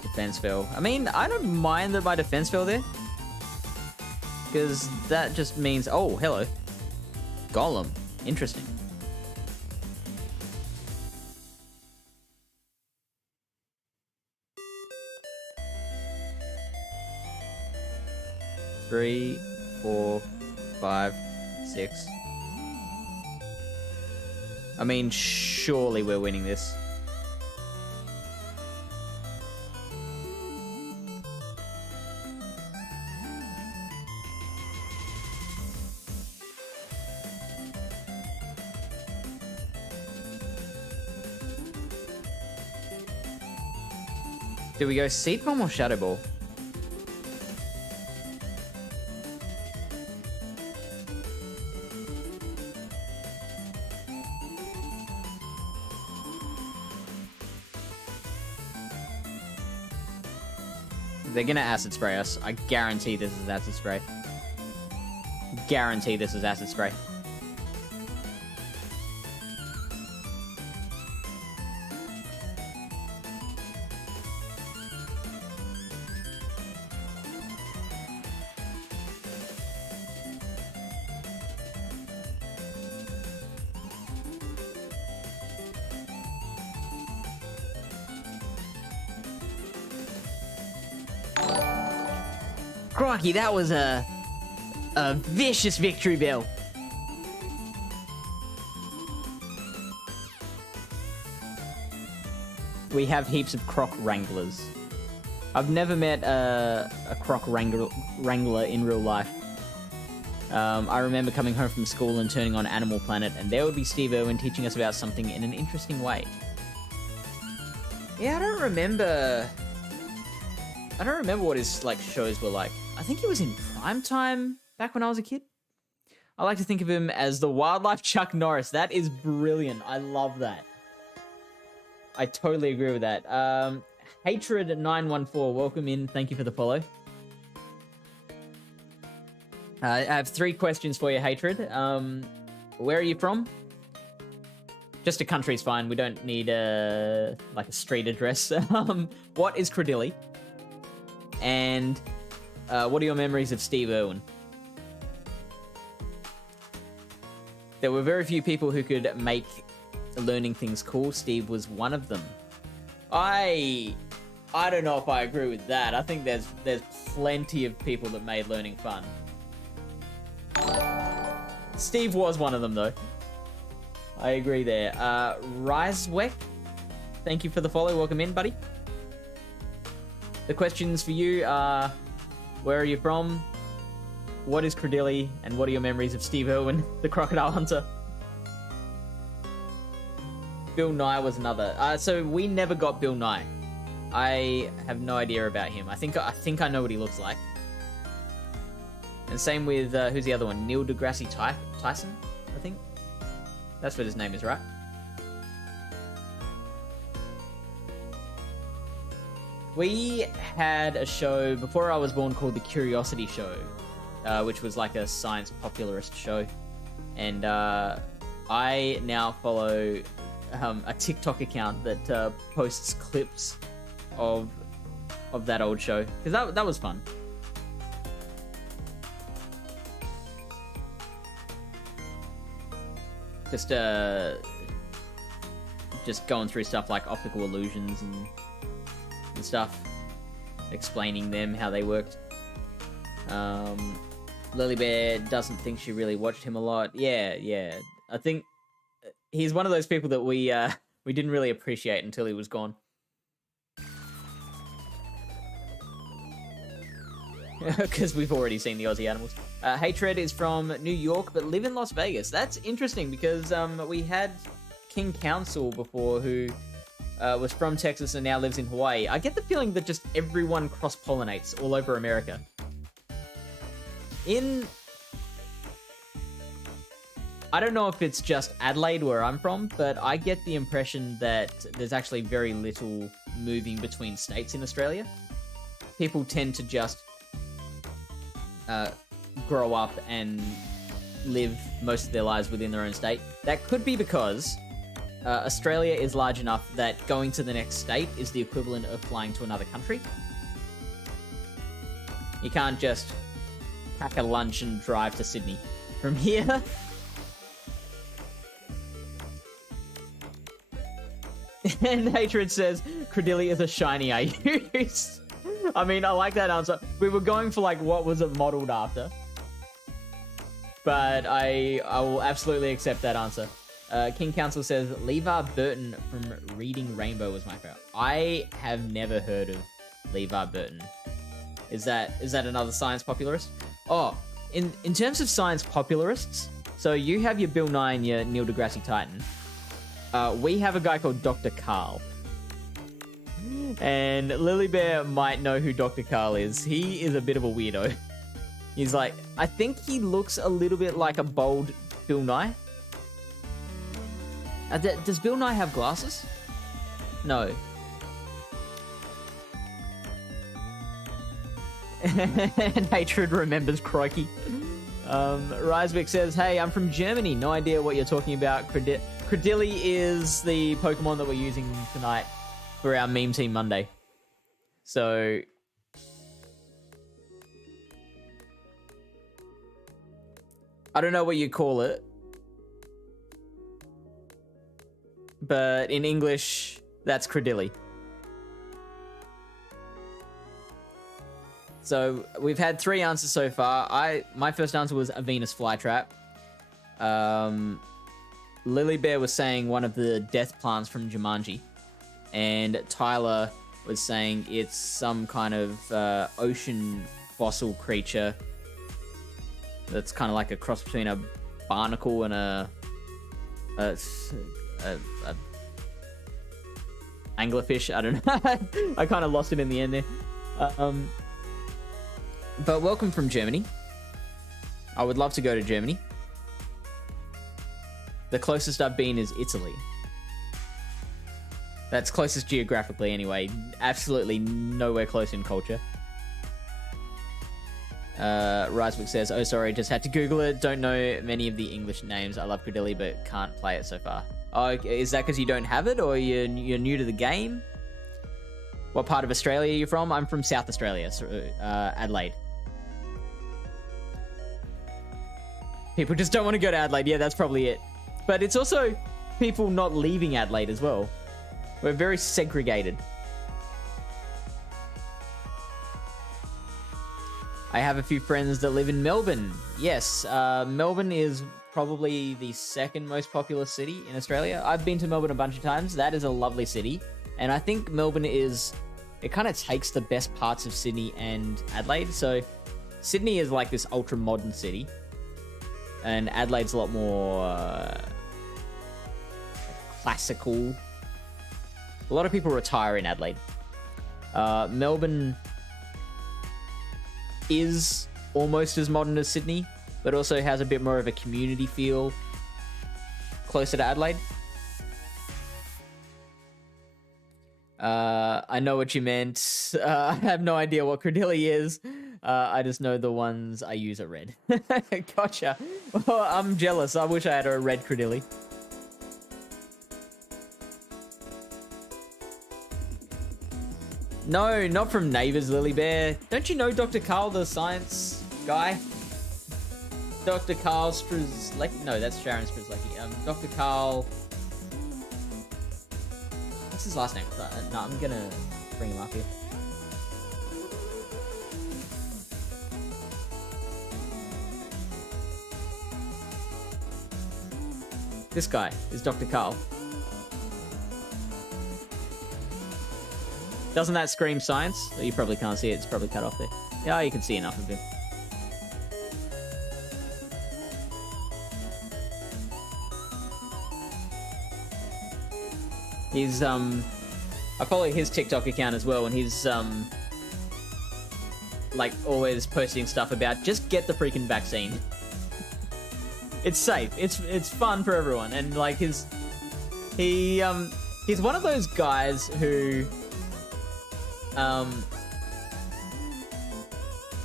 Defense fell. I mean, I don't mind that my defense fell there. Because that just means... Oh, hello. Golem. Interesting. Three, 4, 5, 6. I mean, surely we're winning this. Do we go Seed Bomb or Shadow Ball? They're gonna acid spray us. I guarantee this is acid spray. Guarantee this is acid spray. Crikey, that was a vicious victory bell. We have heaps of croc wranglers. I've never met a croc wrangler in real life. I remember coming home from school and turning on Animal Planet, and there would be Steve Irwin teaching us about something in an interesting way. Yeah, I don't remember what his like shows were like. I think he was in primetime back when I was a kid. I like to think of him as the wildlife Chuck Norris. That is brilliant. I love that. I totally agree with that. Hatred914, welcome in. Thank you for the follow. I have 3 questions for you, Hatred. Where are you from? Just a country's fine. We don't need like a street address. What is Cradily? And what are your memories of Steve Irwin? There were very few people who could make learning things cool. Steve was one of them. I I don't know if I agree with that. I think there's plenty of people that made learning fun. Steve was one of them, though. I agree there. Riseweck, thank you for the follow. Welcome in, buddy. The questions for you are, where are you from? What is Cradily? And what are your memories of Steve Irwin, the crocodile hunter? Bill Nye was another. So we never got Bill Nye. I have no idea about him. I think I know what he looks like. And same with, who's the other one? Neil deGrasse Tyson, I think. That's what his name is, right? We had a show before I was born called The Curiosity Show, which was like a science popularist show. And I now follow a TikTok account that posts clips of that old show, because that was fun. Just going through stuff like optical illusions and stuff, explaining them, how they worked. Lily Bear doesn't think she really watched him a lot. Yeah. I think he's one of those people that we didn't really appreciate until he was gone. Because we've already seen the Aussie animals. Hatred is from New York, but live in Las Vegas. That's interesting, because we had King Council before, who was from Texas and now lives in Hawaii. I get the feeling that just everyone cross-pollinates all over America. I don't know if it's just Adelaide, where I'm from, but I get the impression that there's actually very little moving between states in Australia. People tend to just grow up and live most of their lives within their own state. That could be because Australia is large enough that going to the next state is the equivalent of flying to another country. You can't just pack a lunch and drive to Sydney from here. And Hatred says, Cradily is a shiny I use. I mean, I like that answer. We were going for, like, what was it modeled after? But I will absolutely accept that answer. King Council says, LeVar Burton from Reading Rainbow was my favorite. I have never heard of LeVar Burton. Is that another science popularist? Oh, in terms of science popularists, so you have your Bill Nye and your Neil deGrasse Tyson. We have a guy called Dr. Carl. And Lily Bear might know who Dr. Carl is. He is a bit of a weirdo. He's like, I think he looks a little bit like a bald Bill Nye. Does Bill Nye have glasses? No. And Hatred remembers Crikey. Risewick says, hey, I'm from Germany. No idea what you're talking about. Cradily is the Pokemon that we're using tonight for our Meme Team Monday. So I don't know what you call it, but in English, that's Cradily. So we've had 3 answers so far. My first answer was a Venus flytrap. Lily Bear was saying one of the death plants from Jumanji. And Tyler was saying it's some kind of ocean fossil creature that's kind of like a cross between a barnacle and a anglerfish. I don't know. I kind of lost it in the end there. But welcome from Germany. I would love to go to Germany. The closest I've been is Italy. That's closest geographically anyway. Absolutely nowhere close in culture. Risewick says, oh sorry, just had to Google it. Don't know many of the English names. I love Cradily, but can't play it so far. Oh, is that because you don't have it, or you're new to the game? What part of Australia are you from? I'm from South Australia, so, Adelaide. People just don't want to go to Adelaide. Yeah, that's probably it. But it's also people not leaving Adelaide as well. We're very segregated. I have a few friends that live in Melbourne. Yes, Melbourne is probably the second most populous city in Australia. I've been to Melbourne a bunch of times. That is a lovely city. And I think Melbourne is... It kind of takes the best parts of Sydney and Adelaide. So Sydney is like this ultra-modern city. And Adelaide's a lot more classical. A lot of people retire in Adelaide. Melbourne is almost as modern as Sydney, but also has a bit more of a community feel closer to Adelaide. I know what you meant. I have no idea what Cradily is. I just know the ones I use are red. Gotcha. Oh, I'm jealous. I wish I had a red Cradily. No, not from Neighbours, Lily Bear. Don't you know Dr. Carl, the science guy? Dr. Carl Strzelecki. No, that's Sharon Strzelecki. Dr. Carl... What's his last name? No, I'm gonna bring him up here. This guy is Dr. Carl. Doesn't that scream science? Oh, you probably can't see it. It's probably cut off there. Yeah, you can see enough of him. He's, I follow his TikTok account as well, and he's, like, always posting stuff about just get the freaking vaccine. It's safe. It's fun for everyone, and, like, he's one of those guys who,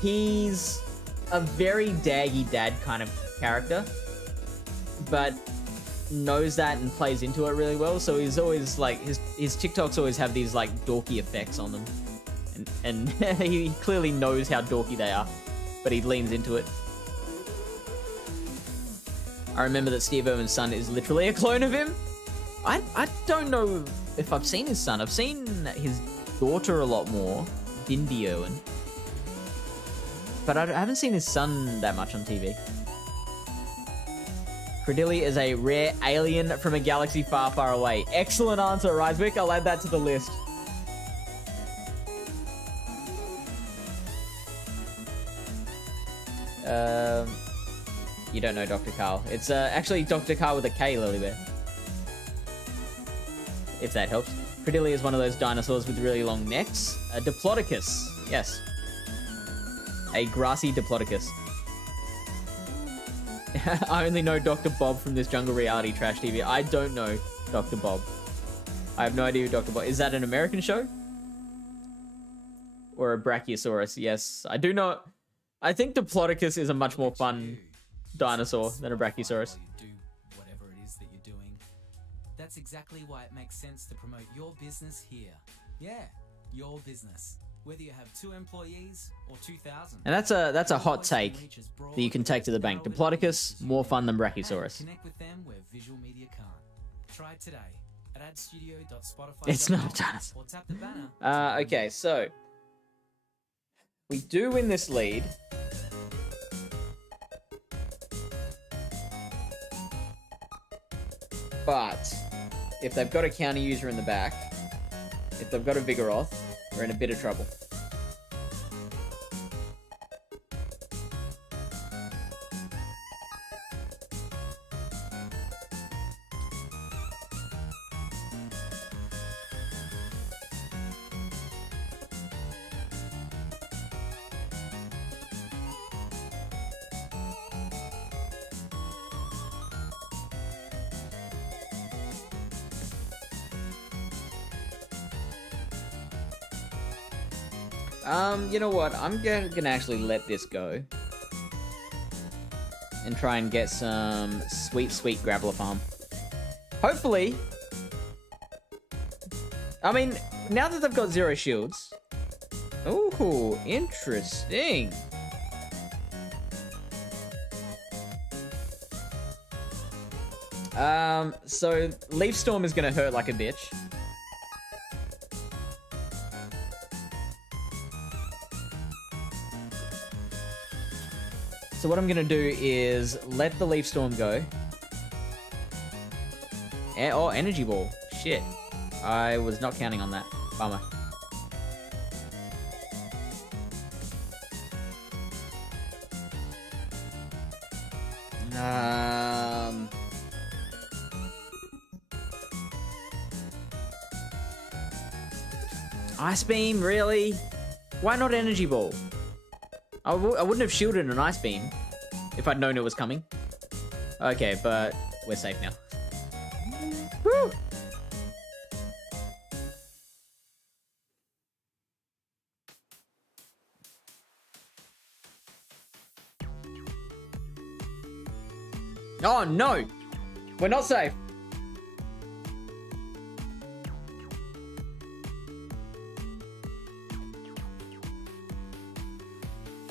he's a very daggy dad kind of character, but knows that and plays into it really well. So he's always like his TikToks always have these like dorky effects on them, and he clearly knows how dorky they are, but he leans into it. I remember that Steve Irwin's son is literally a clone of him. I don't know if I've seen his son. I've seen his daughter a lot more, Bindi Irwin, but I haven't seen his son that much on TV. Cradily is a rare alien from a galaxy far, far away. Excellent answer, Risewick. I'll add that to the list. You don't know Dr. Carl. It's actually Dr. Carl with a K, Lily Bear. If that helps. Cradily is one of those dinosaurs with really long necks. A Diplodocus. Yes. A grassy Diplodocus. I only know Dr. Bob from this Jungle Reality Trash TV. I don't know Dr. Bob. I have no idea who Dr. Bob is. That an American show? Or a Brachiosaurus? Yes, I do know. I think Diplodocus is a much more fun dinosaur than a Brachiosaurus. Do whatever it is that you're doing. That's exactly why it makes sense to promote your business here. Yeah, your business. Whether you have 2 employees or 2,000. And that's a hot take that you can take to the bank. Diplodocus, more fun than Brachiosaurus. Connect with them where visual media can't. Try it today at adstudio.spotify. It's not a dinosaur. Or tap the banner. Okay, so we do win this lead. But if they've got a counter user in the back, if they've got a Vigoroth, we're in a bit of trouble. You know what? I'm gonna actually let this go. And try and get some sweet, sweet Grappler Farm. Hopefully... I mean, now that they've got 0 shields... Ooh, interesting. So Leaf Storm is gonna hurt like a bitch. So what I'm gonna do is let the Leaf Storm go. Oh, Energy Ball. Shit. I was not counting on that. Bummer. Ice Beam, really? Why not Energy Ball? I wouldn't have shielded an Ice Beam if I'd known it was coming. Okay, but we're safe now. Woo! Oh no! We're not safe!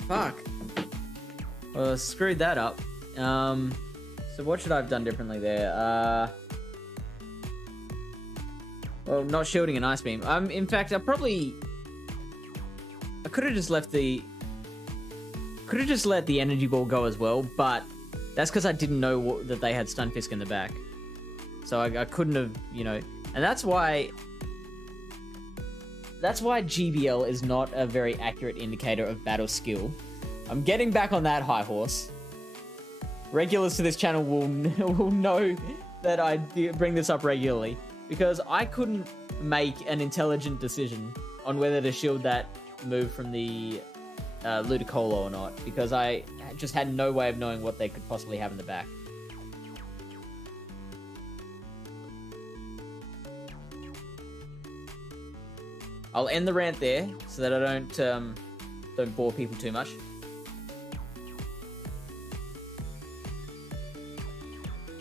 Fuck. Well, screwed that up. So what should I have done differently there? Well, not shielding an Ice Beam. In fact, I could have just let the Energy Ball go as well, but that's because I didn't know that they had Stunfisk in the back. So I couldn't have, and that's why GBL is not a very accurate indicator of battle skill. I'm getting back on that high horse. Regulars to this channel will know that I bring this up regularly, because I couldn't make an intelligent decision on whether to shield that move from the Ludicolo or not, because I just had no way of knowing what they could possibly have in the back. I'll end the rant there so that I don't bore people too much.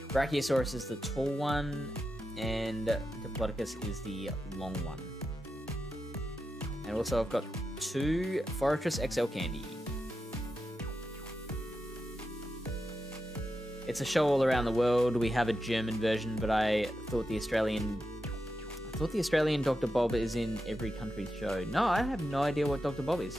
Brachiosaurus is the tall one, and Diplodocus is the long one. And also I've got 2 Fortress XL candy. It's a show all around the world. We have a German version, but I thought the Australian Dr. Bob is in every country's show. No, I have no idea what Dr. Bob is.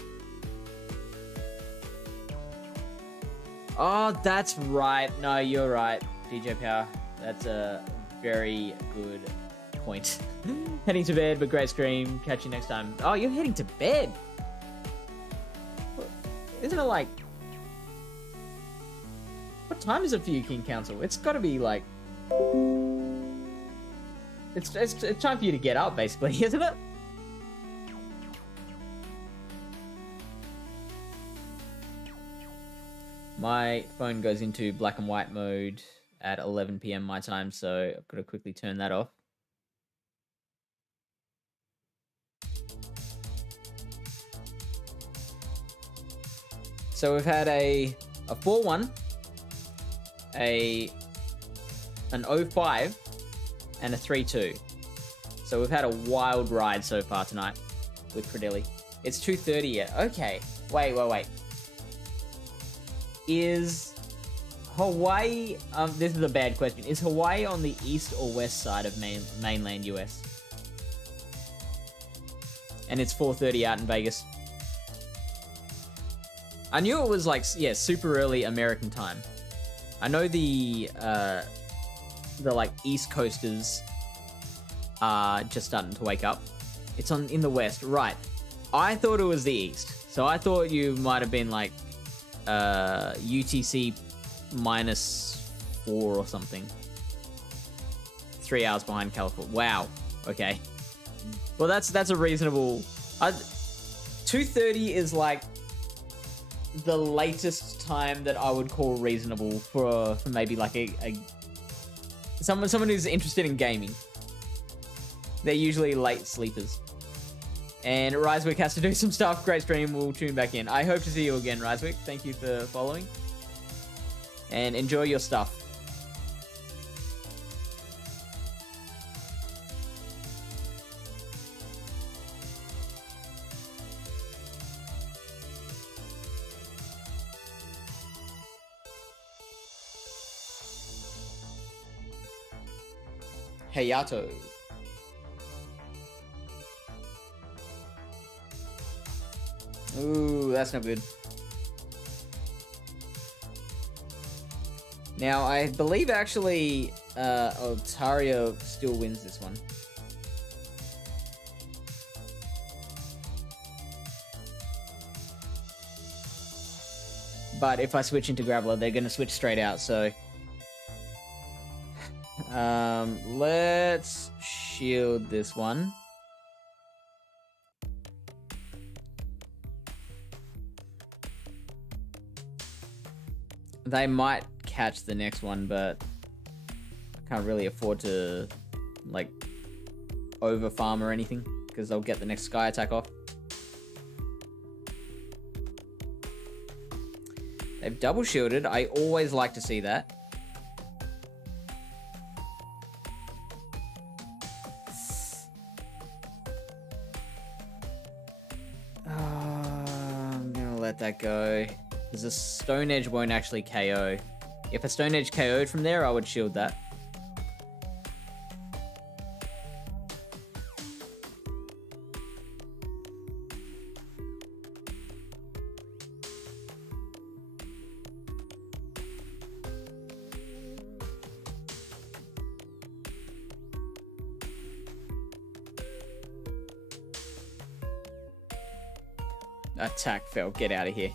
Oh, that's right. No, you're right, DJ Power. That's a very good point. Heading to bed, but great stream. Catch you next time. Oh, you're heading to bed? Isn't it like... What time is it for you, King Council? It's got to be like... It's time for you to get up, basically, isn't it? My phone goes into black and white mode at 11 PM my time, so I've got to quickly turn that off. So we've had an 4-1, an 0-5, and a 3-2. So we've had a wild ride so far tonight with Cradily. It's 2:30 yet. Okay. Wait. Is Hawaii... this is a bad question. Is Hawaii on the east or west side of mainland US? And it's 4:30 out in Vegas. I knew it was like, yeah, super early American time. I know the like East Coasters are just starting to wake up. It's in the West, right? I thought it was the East, so I thought you might have been like UTC -4 or something. 3 hours behind California. Wow. Okay. Well, that's a reasonable. 2:30 is like the latest time that I would call reasonable for maybe like someone who's interested in gaming. They're usually late sleepers. And Risewick has to do some stuff. Great stream. We'll tune back in. I hope to see you again, Risewick. Thank you for following. And enjoy your stuff. Hayato. Ooh, that's not good. Now, I believe actually Altaria still wins this one. But if I switch into Graveler, they're going to switch straight out, so... let's shield this one. They might catch the next one, but I can't really afford to, like, over farm or anything, because I'll get the next Sky attack off. They've double shielded. I always like to see that. I'm gonna let that go. Because a Stone Edge won't actually KO. If a Stone Edge KO'd from there, I would shield that. Attack fail. Get out of here.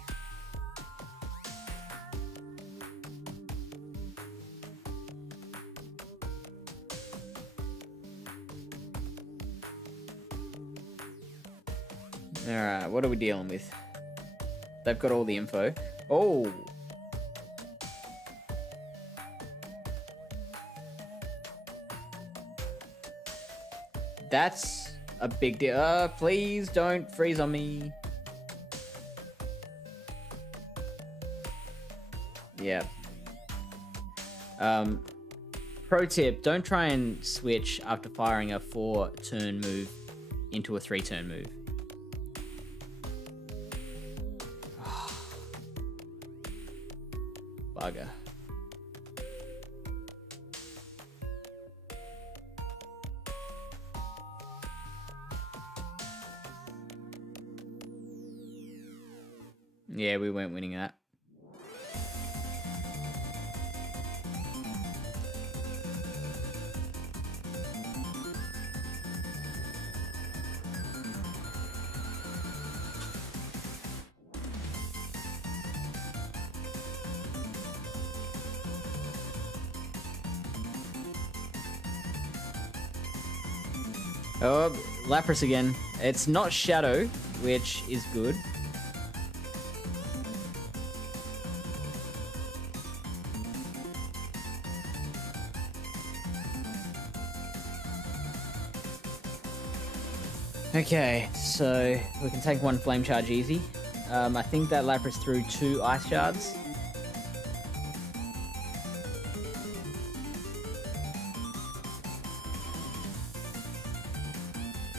Alright, what are we dealing with? They've got all the info. Oh! That's a big deal. Please don't freeze on me. Yeah. Pro tip, don't try and switch after firing a 4-turn move into a 3-turn move. Bugger. Yeah, we weren't winning that. Oh, Lapras again. It's not Shadow, which is good. Okay, so we can take one Flame Charge easy. I think that Lapras threw 2 Ice Shards.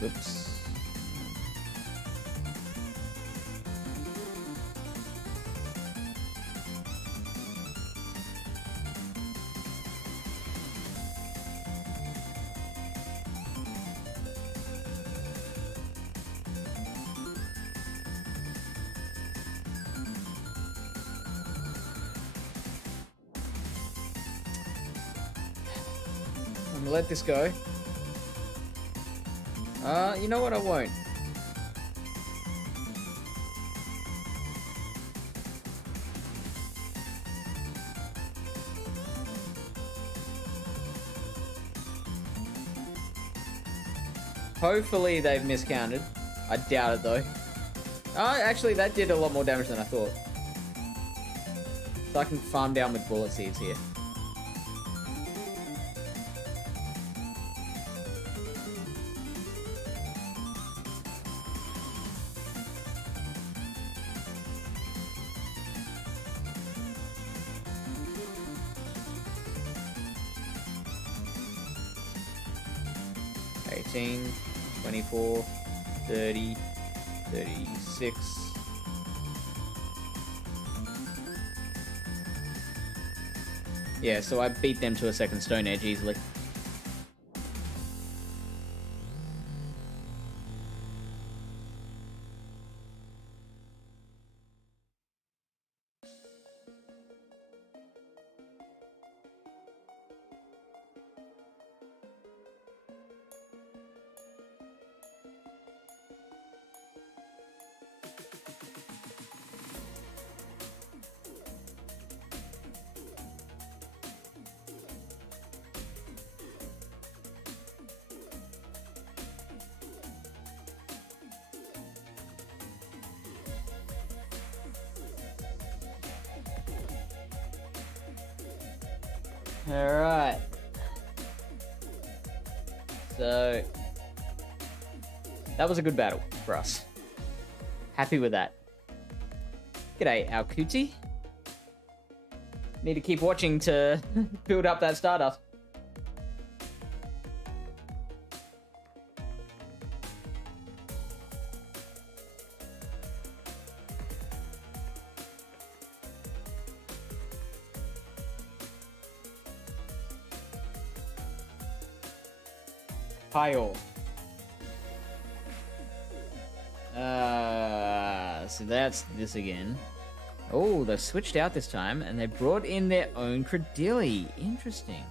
Oops. I'm gonna let this go. You know what? I won't. Hopefully they've miscounted. I doubt it though. Oh, actually that did a lot more damage than I thought. So I can farm down with Bullet Seeds here. $18, $24, $30, $36. Yeah, so I beat them to a second Stone Edge easily. Alright. So, that was a good battle for us. Happy with that. G'day, Alcuti. Need to keep watching to build up that Stardust. Hi all. So that's this again. Oh, they've switched out this time, and they brought in their own Cradily. Interesting.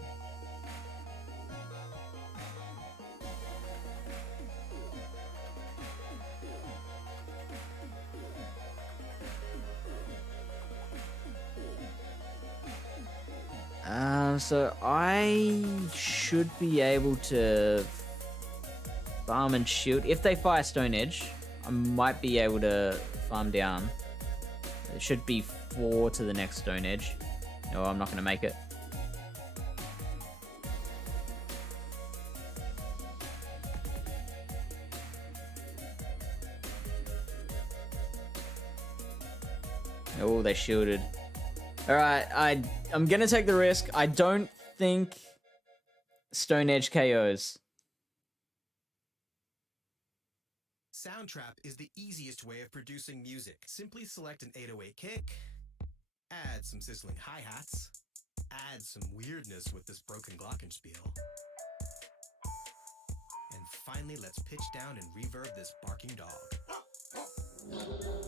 So I should be able to farm and shield. If they fire Stone Edge, I might be able to farm down. It should be 4 to the next Stone Edge. No, I'm not going to make it. Oh, they shielded. Alright, I'm going to take the risk. I don't think Stone Edge KOs. Soundtrap is the easiest way of producing music. Simply select an 808 kick, add some sizzling hi-hats, add some weirdness with this broken glockenspiel, and finally let's pitch down and reverb this barking dog.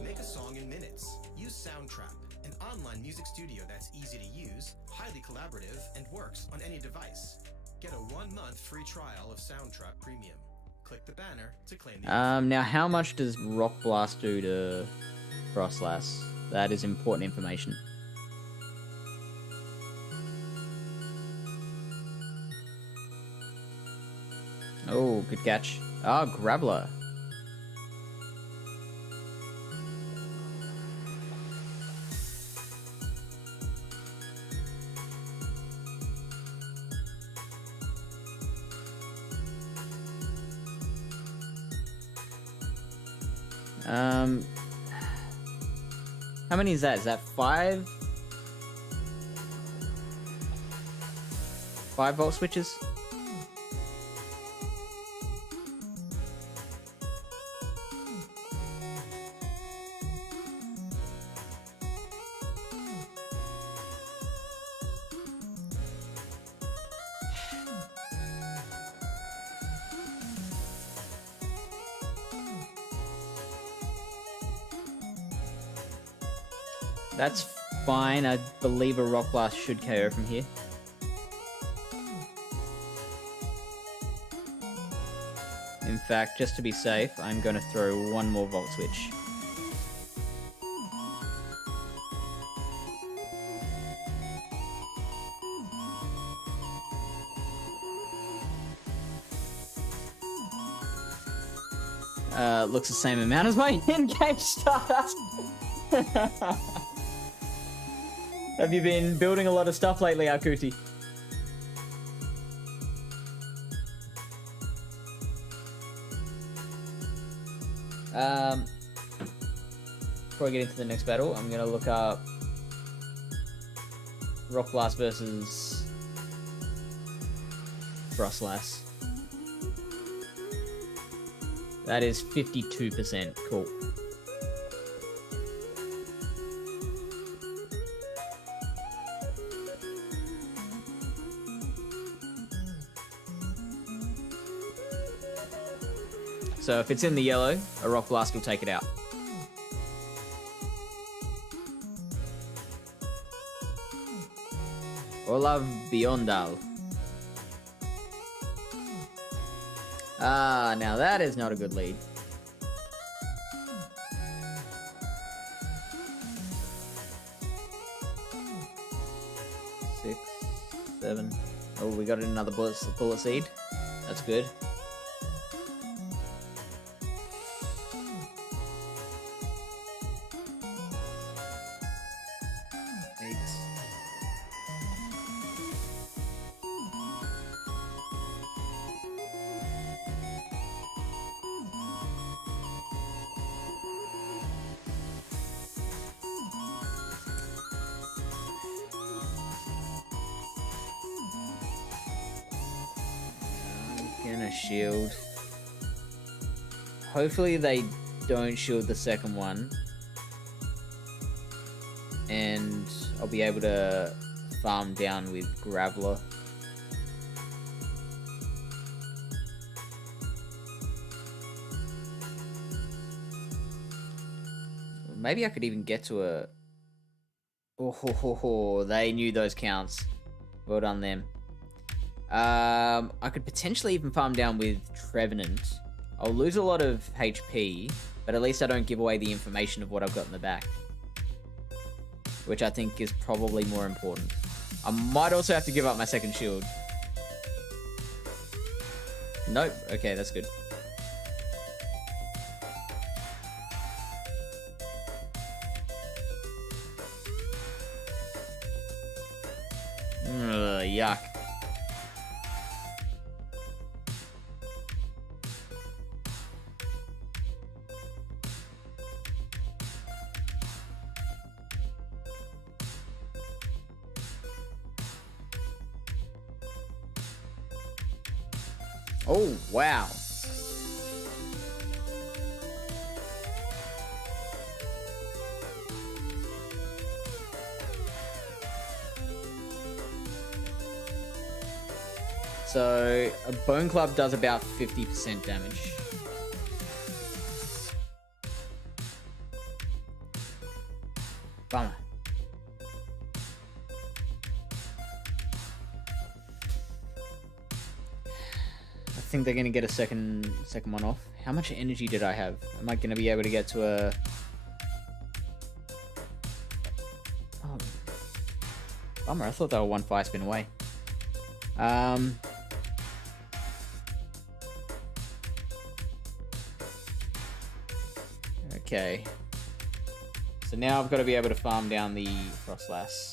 Make a song in minutes. Use Soundtrap, an online music studio that's easy to use, highly collaborative, and works on any device. Get a 1-month free trial of Soundtrap Premium. Click the banner to claim the Now how much does Rock Blast do to Frostlass? That is important information. Oh, good catch. Ah, Grappler. How many is that? Is that 5? 5 volt switches? That's fine. I believe a Rock Blast should KO from here. In fact, just to be safe, I'm going to throw 1 more Volt Switch. Looks the same amount as my in-game Stardust. Have you been building a lot of stuff lately, Akuti? Before I get into the next battle, I'm gonna look up Rock Blast versus Frostlass. That is 52%. Cool. So if it's in the yellow, a Rock Blast will take it out. Olav Biondal. Ah, now that is not a good lead. Six, 7. Oh, we got another bullet seed. That's good. 8. And a shield. Hopefully they don't shield the second one. And I'll be able to farm down with Graveler. Maybe I could even get to a... Oh, they knew those counts. Well done them. I could potentially even farm down with Trevenant. I'll lose a lot of HP, but at least I don't give away the information of what I've got in the back. Which I think is probably more important. I might also have to give up my second shield. Nope. Okay, that's good. Yuck. Oh, wow. So, a Bone Club does about 50% damage. Bummer. I think they're going to get a second one off. How much energy did I have? Am I going to be able to get to a... Oh. Bummer, I thought they were one fire spin away. Okay. So now I've got to be able to farm down the Frostlass.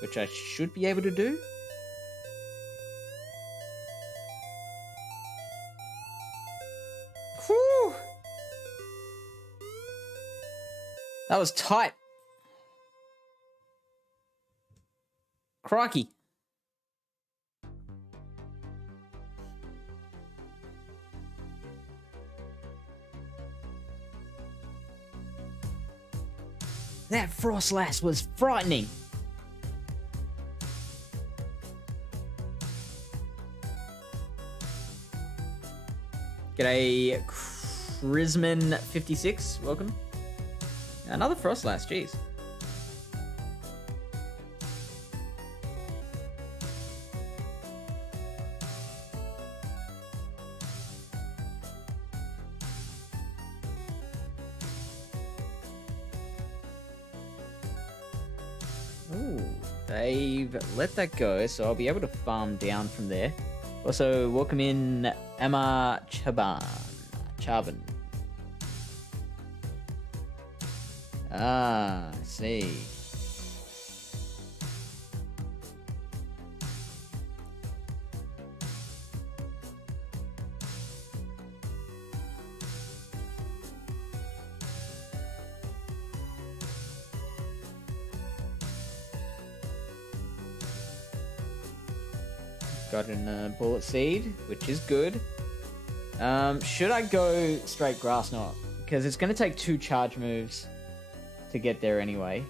Which I should be able to do. Whew! That was tight. Crikey. That Frostlass was frightening. G'day, Chrisman56. Welcome. Another Frostlass, jeez. Ooh, they've let that go, so I'll be able to farm down from there. Also, welcome in Emma Chaban. Ah, I see. Gotten a bullet seed, which is good. Should I go straight grass knot? Because it's going to take 2 charge moves to get there anyway.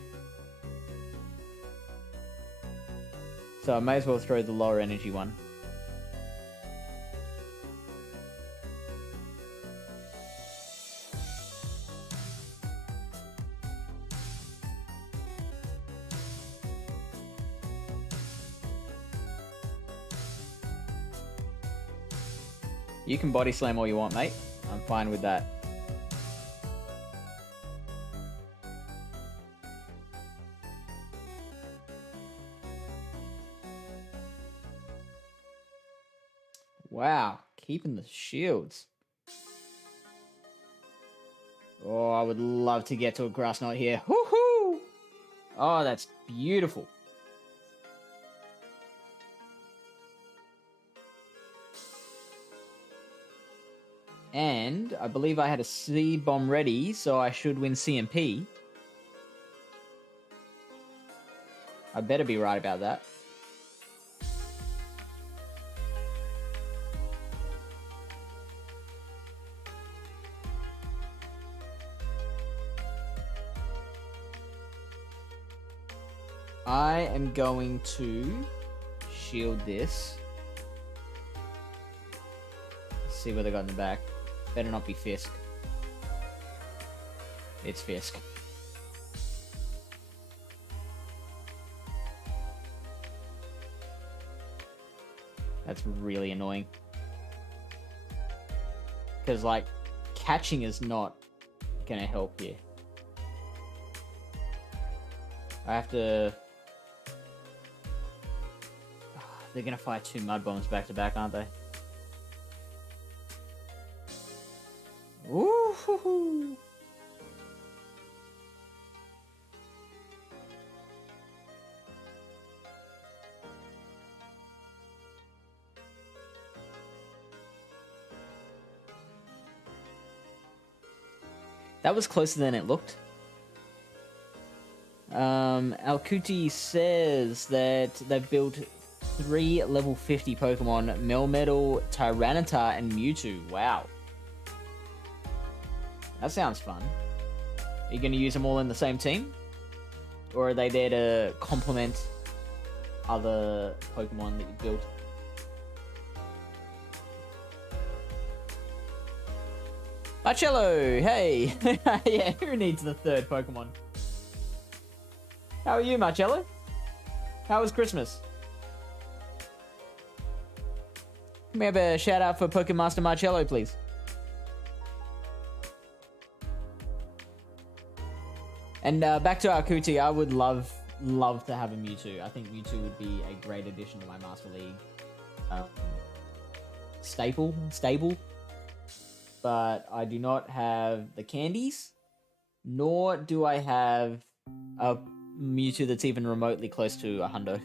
So I may as well throw the lower energy one. You can body slam all you want, mate. I'm fine with that. Wow, keeping the shields. Oh, I would love to get to a grass knot here. Woohoo! Oh, that's beautiful. And I believe I had a seed bomb ready, so I should win CMP. I better be right about that. I am going to shield this. See what they got in the back. Better not be Fisk. It's Fisk. That's really annoying. Because, like, catching is not gonna help here. I have to... They're gonna fire 2 mud bombs back to back, aren't they? Ooh. That was closer than it looked. Alcuti says that they've built 3 level 50 Pokemon: Melmetal, Tyranitar, and Mewtwo. Wow. That sounds fun. Are you going to use them all in the same team? Or are they there to complement other Pokemon that you built? Marcello, hey! Yeah, who needs the 3rd Pokemon? How are you, Marcello? How was Christmas? Can we have a shout out for Pokemon Master Marcello, please? And back to Arcuti, I would love to have a Mewtwo. I think Mewtwo would be a great addition to my Master League stable. But I do not have the candies, nor do I have a Mewtwo that's even remotely close to a hundo.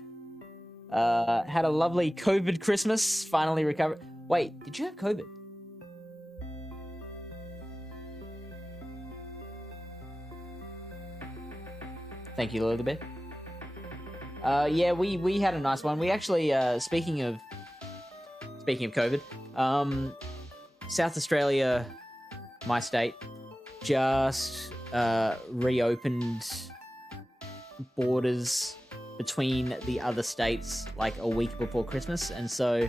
Had a lovely COVID Christmas, finally recovered. Wait, did you have COVID? Thank you, Lily the Bear. Yeah, we had a nice one. We actually, speaking of COVID, South Australia, my state, just reopened borders between the other states like a week before Christmas, and so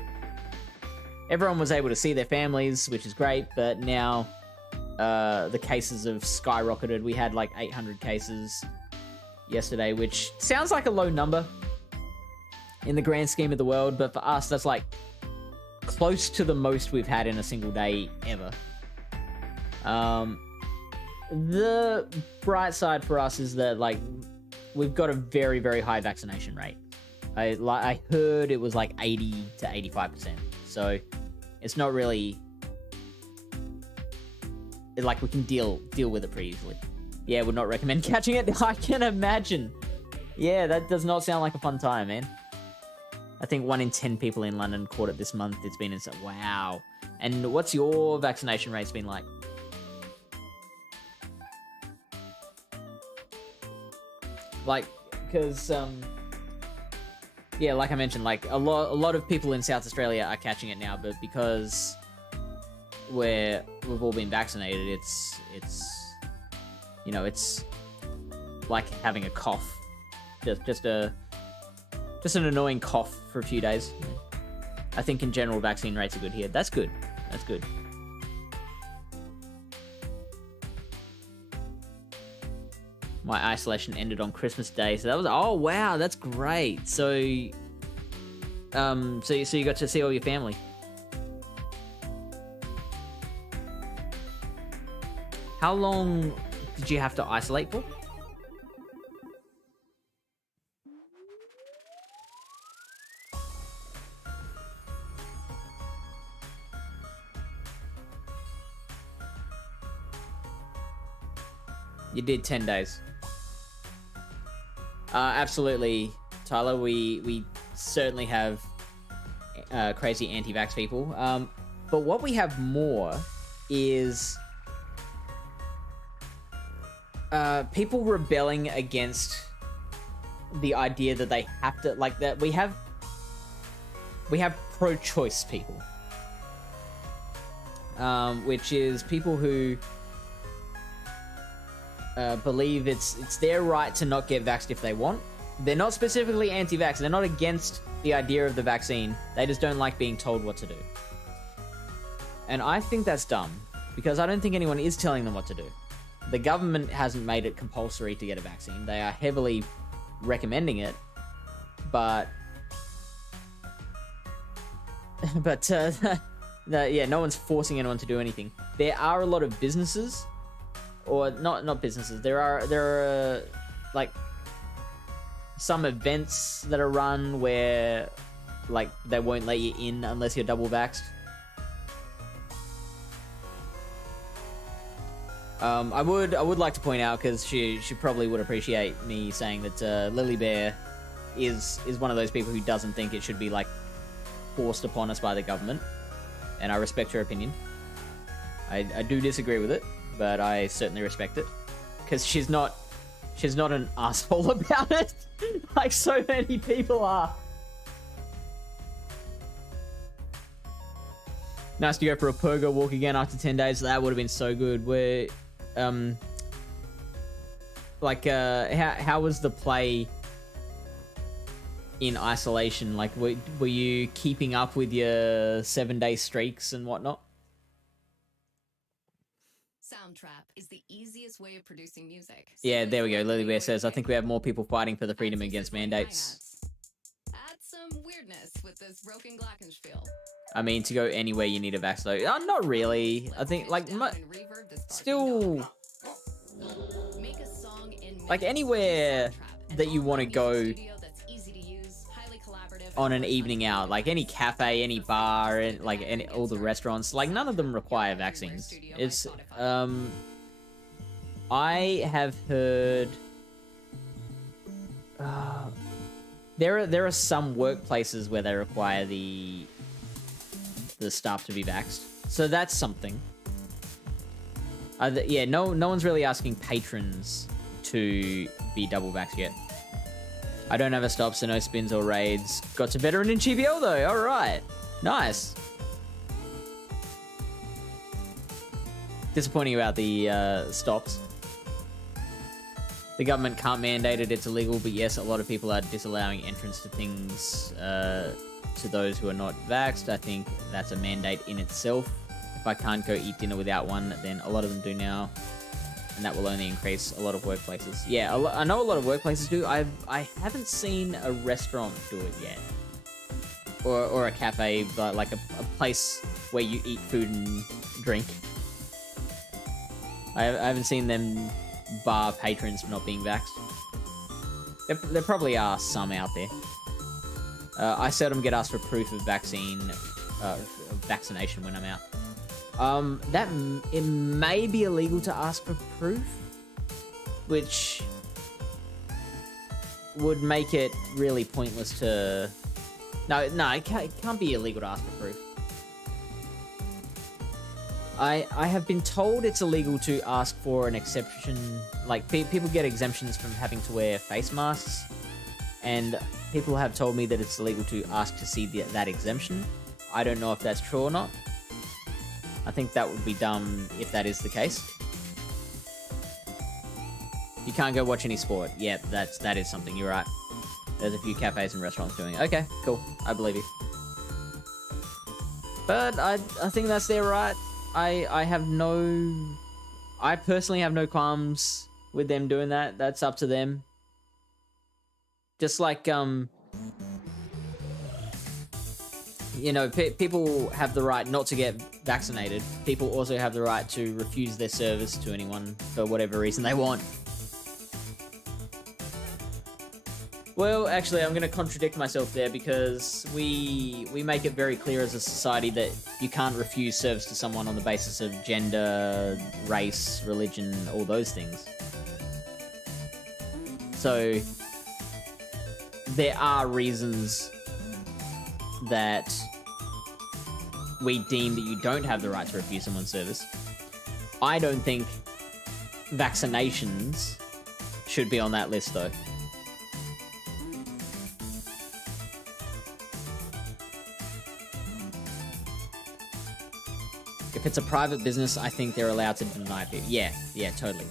everyone was able to see their families, which is great, but now the cases have skyrocketed. We had like 800 cases yesterday, which sounds like a low number in the grand scheme of the world, but for us, that's like close to the most we've had in a single day ever. The bright side for us is that like we've got a very, very high vaccination rate. I heard it was like 80 to 85%, so it's not really like we can deal with it pretty easily. Yeah, would not recommend catching it. I can imagine. Yeah, that does not sound like a fun time, man. I think 1 in 10 people in London caught it this month. It's been insane. Wow. And what's your vaccination rates been like? Like, because, yeah, like I mentioned, like a lot of people in South Australia are catching it now, but because we've all been vaccinated, it's you know, it's like having a cough, just an annoying cough for a few days. I think in general vaccine rates are good here. That's good. That's good. My isolation ended on Christmas Day, so that was, oh wow, that's great. So you got to see all your family. How long did you have to isolate for? You did 10 days. Absolutely, Tyler. We certainly have crazy anti-vax people. But what we have more is people rebelling against the idea that they have to, like, that we have pro-choice people, which is people who believe it's their right to not get vaxxed if they want, They're not specifically anti-vax. They're not against the idea of the vaccine. They just don't like being told what to do. And I think that's dumb, because I don't think anyone is telling them what to do. The government hasn't made it compulsory to get a vaccine. They are heavily recommending it, but yeah, no one's forcing anyone to do anything. There are a lot of businesses, or not businesses. There are like some events that are run where like they won't let you in unless you're double vaxxed. I would like to point out, because she probably would appreciate me saying that Lily Bear is one of those people who doesn't think it should be like forced upon us by the government, and I respect her opinion. I do disagree with it, but I certainly respect it, because she's not an asshole about it like so many people are. Nice to go for a pogo walk again after 10 days. That would have been so good. Where how was the play in isolation? Like, were you keeping up with your 7-day streaks and whatnot? Soundtrap is the easiest way of producing music. Yeah, there we go. Lily Bear says, I think we have more people fighting for the freedom against mandates. Add some weirdness with this broken glockenspiel. I mean, to go anywhere you need a vax though. Not really. I think like still like anywhere that you want to go on an evening out, like any cafe, any bar, and like all the restaurants, like none of them require vaccines. It's I have heard there are some workplaces where they require the staff to be vaxxed, so that's something. Yeah, no one's really asking patrons to be double vaxxed yet. I don't have a stop, so no spins or raids. Got to veteran in GBL though. All right, nice. Disappointing about the stops. The government can't mandate it; it's illegal. But yes, a lot of people are disallowing entrance to things to those who are not vaxxed. I think that's a mandate in itself. If I can't go eat dinner without one, then a lot of them do now, and that will only increase a lot of workplaces. Yeah, I know a lot of workplaces do. I haven't seen a restaurant do it yet, or a cafe, but like a place where you eat food and drink. I haven't seen them bar patrons for not being vaxxed. There probably are some out there. I seldom get asked for proof of vaccination when I'm out. It may be illegal to ask for proof, which would make it really pointless to... No, it can't be illegal to ask for proof. I have been told it's illegal to ask for an exception. Like, people get exemptions from having to wear face masks, and people have told me that it's illegal to ask to see that exemption. I don't know if that's true or not. I think that would be dumb if that is the case. You can't go watch any sport. Yeah, that is something. You're right. There's a few cafes and restaurants doing it. Okay, cool. I believe you. But I think that's their right. I personally have no qualms with them doing that. That's up to them. Just like, you know, people have the right not to get vaccinated. People also have the right to refuse their service to anyone for whatever reason they want. Well, actually, I'm going to contradict myself there, because we make it very clear as a society that you can't refuse service to someone on the basis of gender, race, religion, all those things. So there are reasons that we deem that you don't have the right to refuse someone's service. I don't think vaccinations should be on that list, though. If it's a private business, I think they're allowed to deny people. Yeah, totally.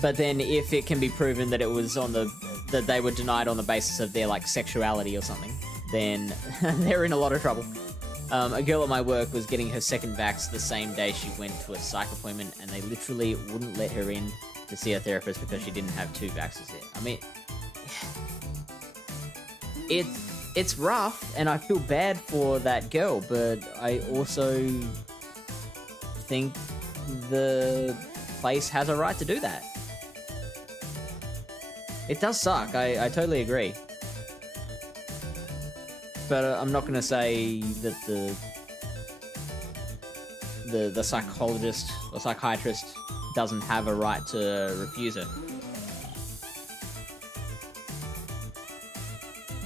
But then if it can be proven that it was that they were denied on the basis of their like sexuality or something, then they're in a lot of trouble. A girl at my work was getting her second vax the same day she went to a psych appointment, and they literally wouldn't let her in to see a therapist because she didn't have 2 vaxes yet. I mean, it's rough, and I feel bad for that girl, but I also think the place has a right to do that. It does suck, I totally agree. But I'm not going to say that the psychologist or psychiatrist doesn't have a right to refuse her.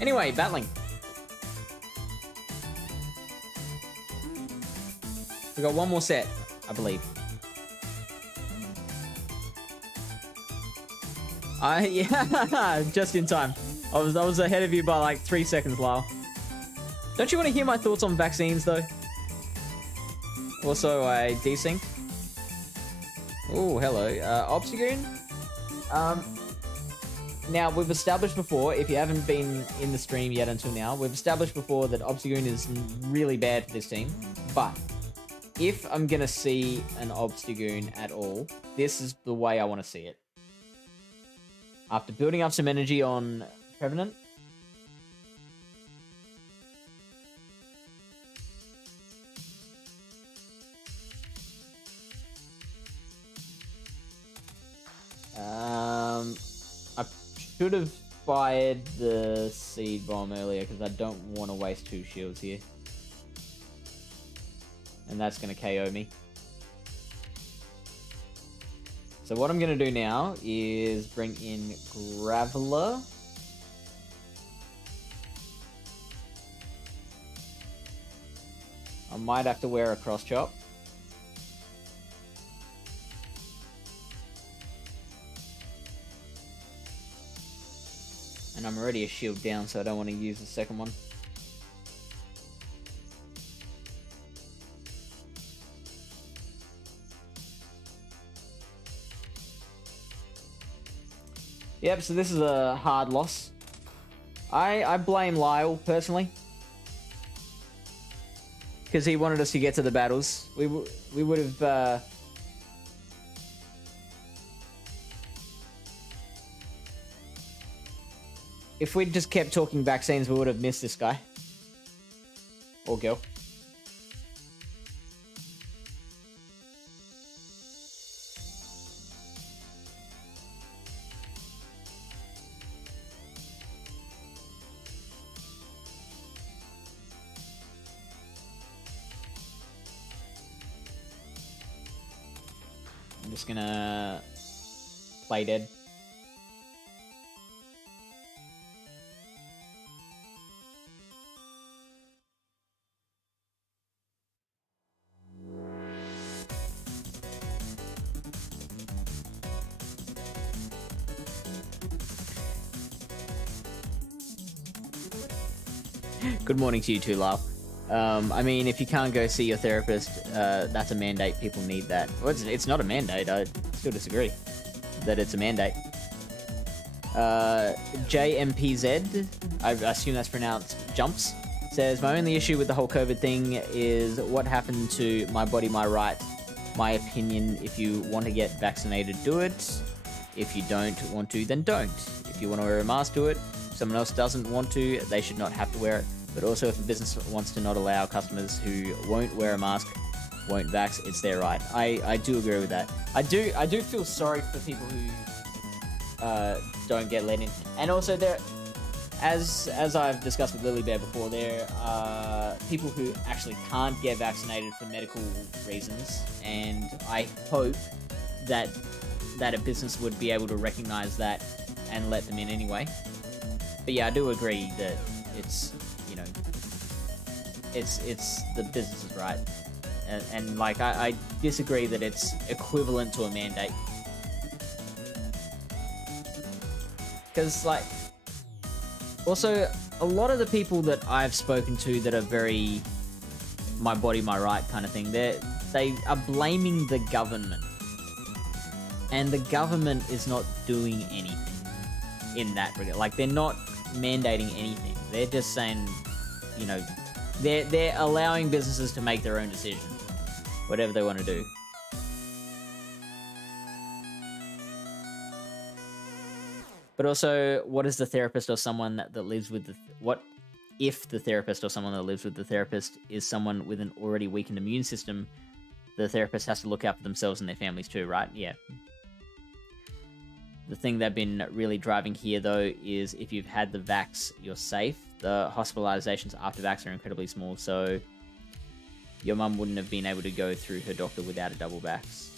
Anyway, battling. We got one more set, I believe. Yeah, just in time. I was ahead of you by like 3 seconds, Lyle. Don't you want to hear my thoughts on vaccines, though? Also, I desynced. Oh, hello. Obstagoon? Now, we've established before, if you haven't been in the stream yet until now, we've established before that Obstagoon is really bad for this team. But if I'm going to see an Obstagoon at all, this is the way I want to see it. After building up some energy on Prevenant, I should have fired the seed bomb earlier because I don't want to waste 2 shields here. And that's going to KO me. So what I'm going to do now is bring in Graveler. I might have to wear a cross chop. And I'm already a shield down, so I don't want to use the second one. Yep, so this is a hard loss. I blame Lyle, personally. Because he wanted us to get to the battles. We would have... If we'd just kept talking vaccines, we would have missed this guy. Or girl. I'm just gonna play dead. Good morning to you too, Lyle. I mean, if you can't go see your therapist, that's a mandate. People need that. Well, it's not a mandate. I still disagree that it's a mandate. JMPZ, I assume that's pronounced jumps, says, my only issue with the whole COVID thing is what happened to my body, my right. My opinion, if you want to get vaccinated, do it. If you don't want to, then don't. If you want to wear a mask, do it. If someone else doesn't want to, they should not have to wear it. But also, if a business wants to not allow customers who won't wear a mask, won't vax, it's their right. I do agree with that. I do feel sorry for people who don't get let in. And also, there, as I've discussed with Lily Bear before, there are people who actually can't get vaccinated for medical reasons, and I hope that a business would be able to recognize that and let them in anyway. But yeah, I do agree that it's, you know, it's the business's right. And like, I disagree that it's equivalent to a mandate. Because, like, also, a lot of the people that I've spoken to that are very my body, my right kind of thing, they are blaming the government And the government is not doing anything in that regard. Like, they're not mandating anything. They're just saying, you know, they're allowing businesses to make their own decisions, whatever they want to do. But also, what is the therapist or someone that lives with the... What if the therapist or someone that lives with the therapist is someone with an already weakened immune system? The therapist has to look out for themselves and their families too, right? Yeah. The thing they've been really driving here, though, is if you've had the vax, you're safe. The hospitalizations after vax are incredibly small, so your mum wouldn't have been able to go through her doctor without a double vax.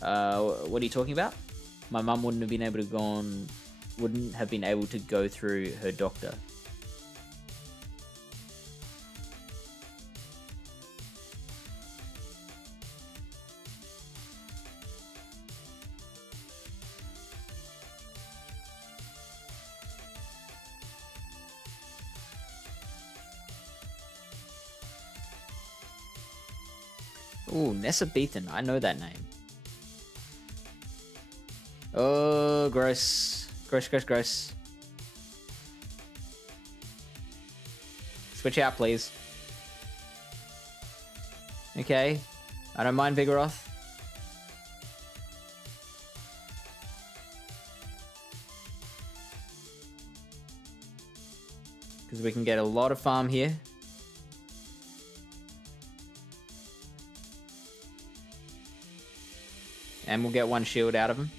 What are you talking about? My mum wouldn't have been able to go through her doctor. Ooh, Nessa Beathan. I know that name. Oh, gross. Gross, gross, gross. Switch out, please. Okay. I don't mind Vigoroth. Because we can get a lot of farm here. And we'll get one shield out of him.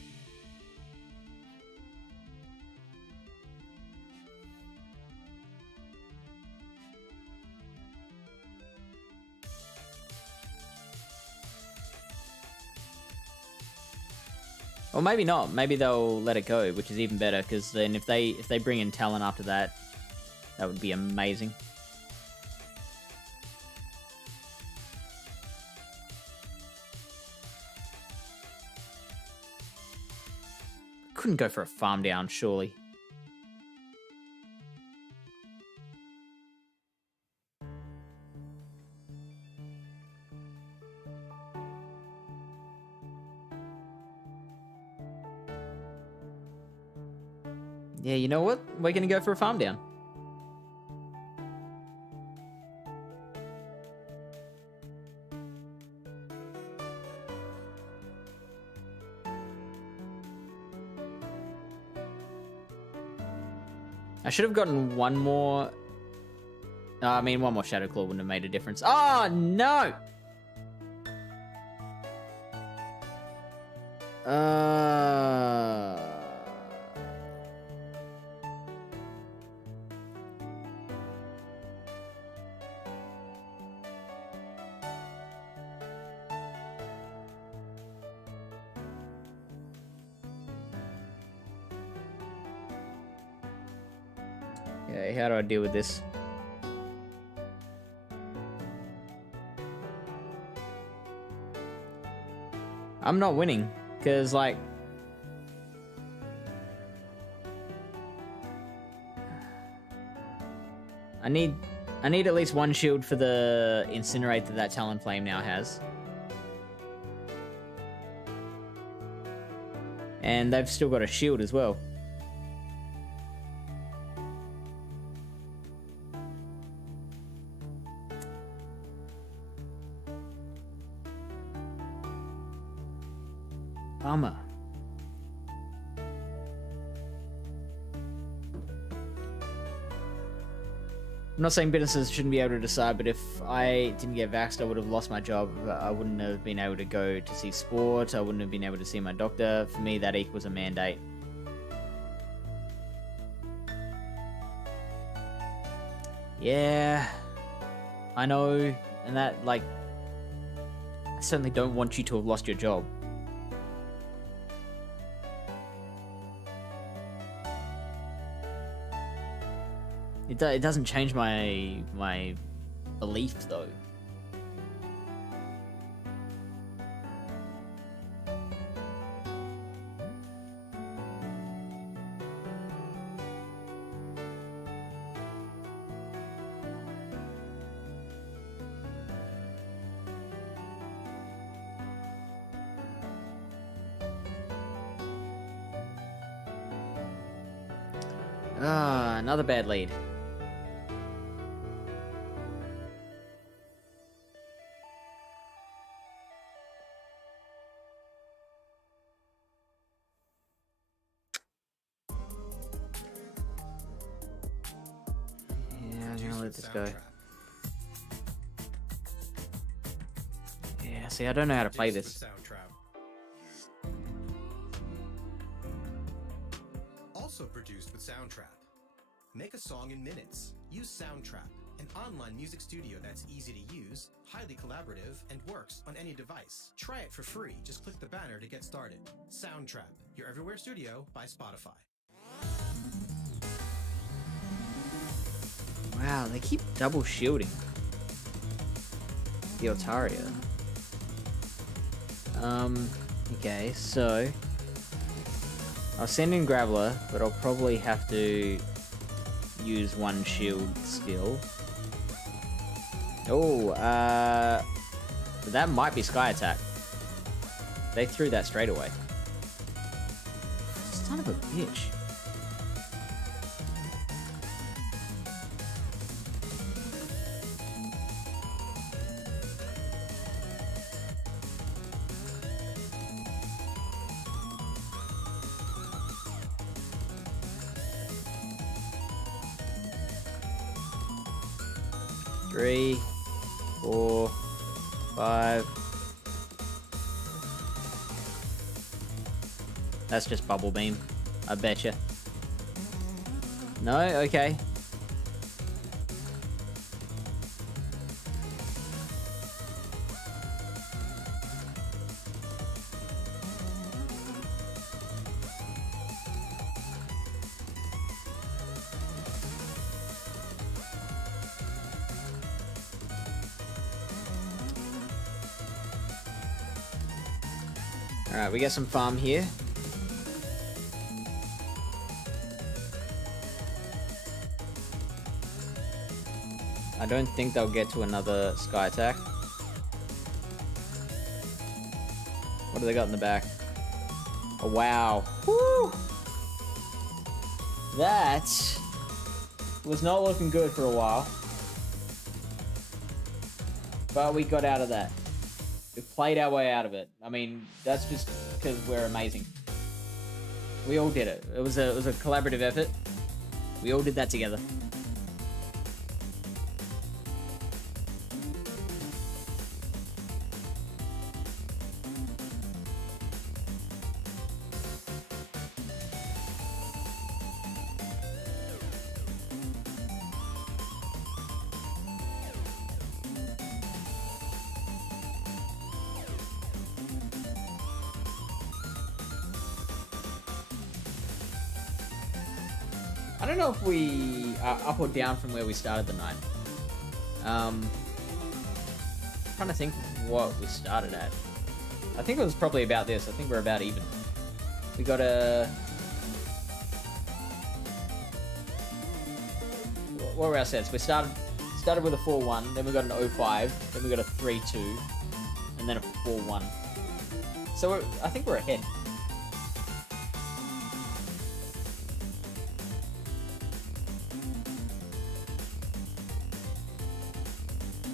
Or maybe not. Maybe they'll let it go, which is even better, because then if they bring in Talon after that, that would be amazing. Couldn't go for a farm down, surely. Yeah, you know what? We're gonna go for a farm down. I should have gotten one more... I mean, one more Shadow Claw wouldn't have made a difference. Oh, no! Okay, how do I deal with this? I'm not winning, because, like... I need at least one shield for the Incinerate that Talonflame now has. And they've still got a shield as well. Bummer. I'm not saying businesses shouldn't be able to decide, but if I didn't get vaxxed, I would have lost my job. I wouldn't have been able to go to see sport. I wouldn't have been able to see my doctor. For me, that equals a mandate. Yeah, I know. And that, like, I certainly don't want you to have lost your job. It doesn't change my belief, though. Ah, another bad lead. Yeah, I'm gonna let this go. Yeah, see, I don't know how to play this. Also produced with Soundtrap. Make a song in minutes. Use Soundtrap, an online music studio that's easy to use, highly collaborative, and works on any device. Try it for free. Just click the banner to get started. Soundtrap, your everywhere studio by Spotify. Wow, they keep double shielding the Altaria. Okay, so I'll send in Graveler, but I'll probably have to use one shield skill. Oh, that might be Sky Attack. They threw that straight away. Son of a bitch. Three, 4, 5. That's just Bubble Beam. I betcha. No? Okay. Alright, we got some farm here. I don't think they'll get to another Sky Attack. What do they got in the back? Oh, wow. Woo! That was not looking good for a while. But we got out of that. We played our way out of it. I mean, that's just because we're amazing. We all did it. It was a collaborative effort. We all did that together. I don't know if we are up or down from where we started the night. Trying to think what we started at. I think it was probably about this. I think we're about even. We got a... What were our sets? We started with a 4-1, then we got an 0-5, then we got a 3-2, and then a 4-1. So I think we're ahead.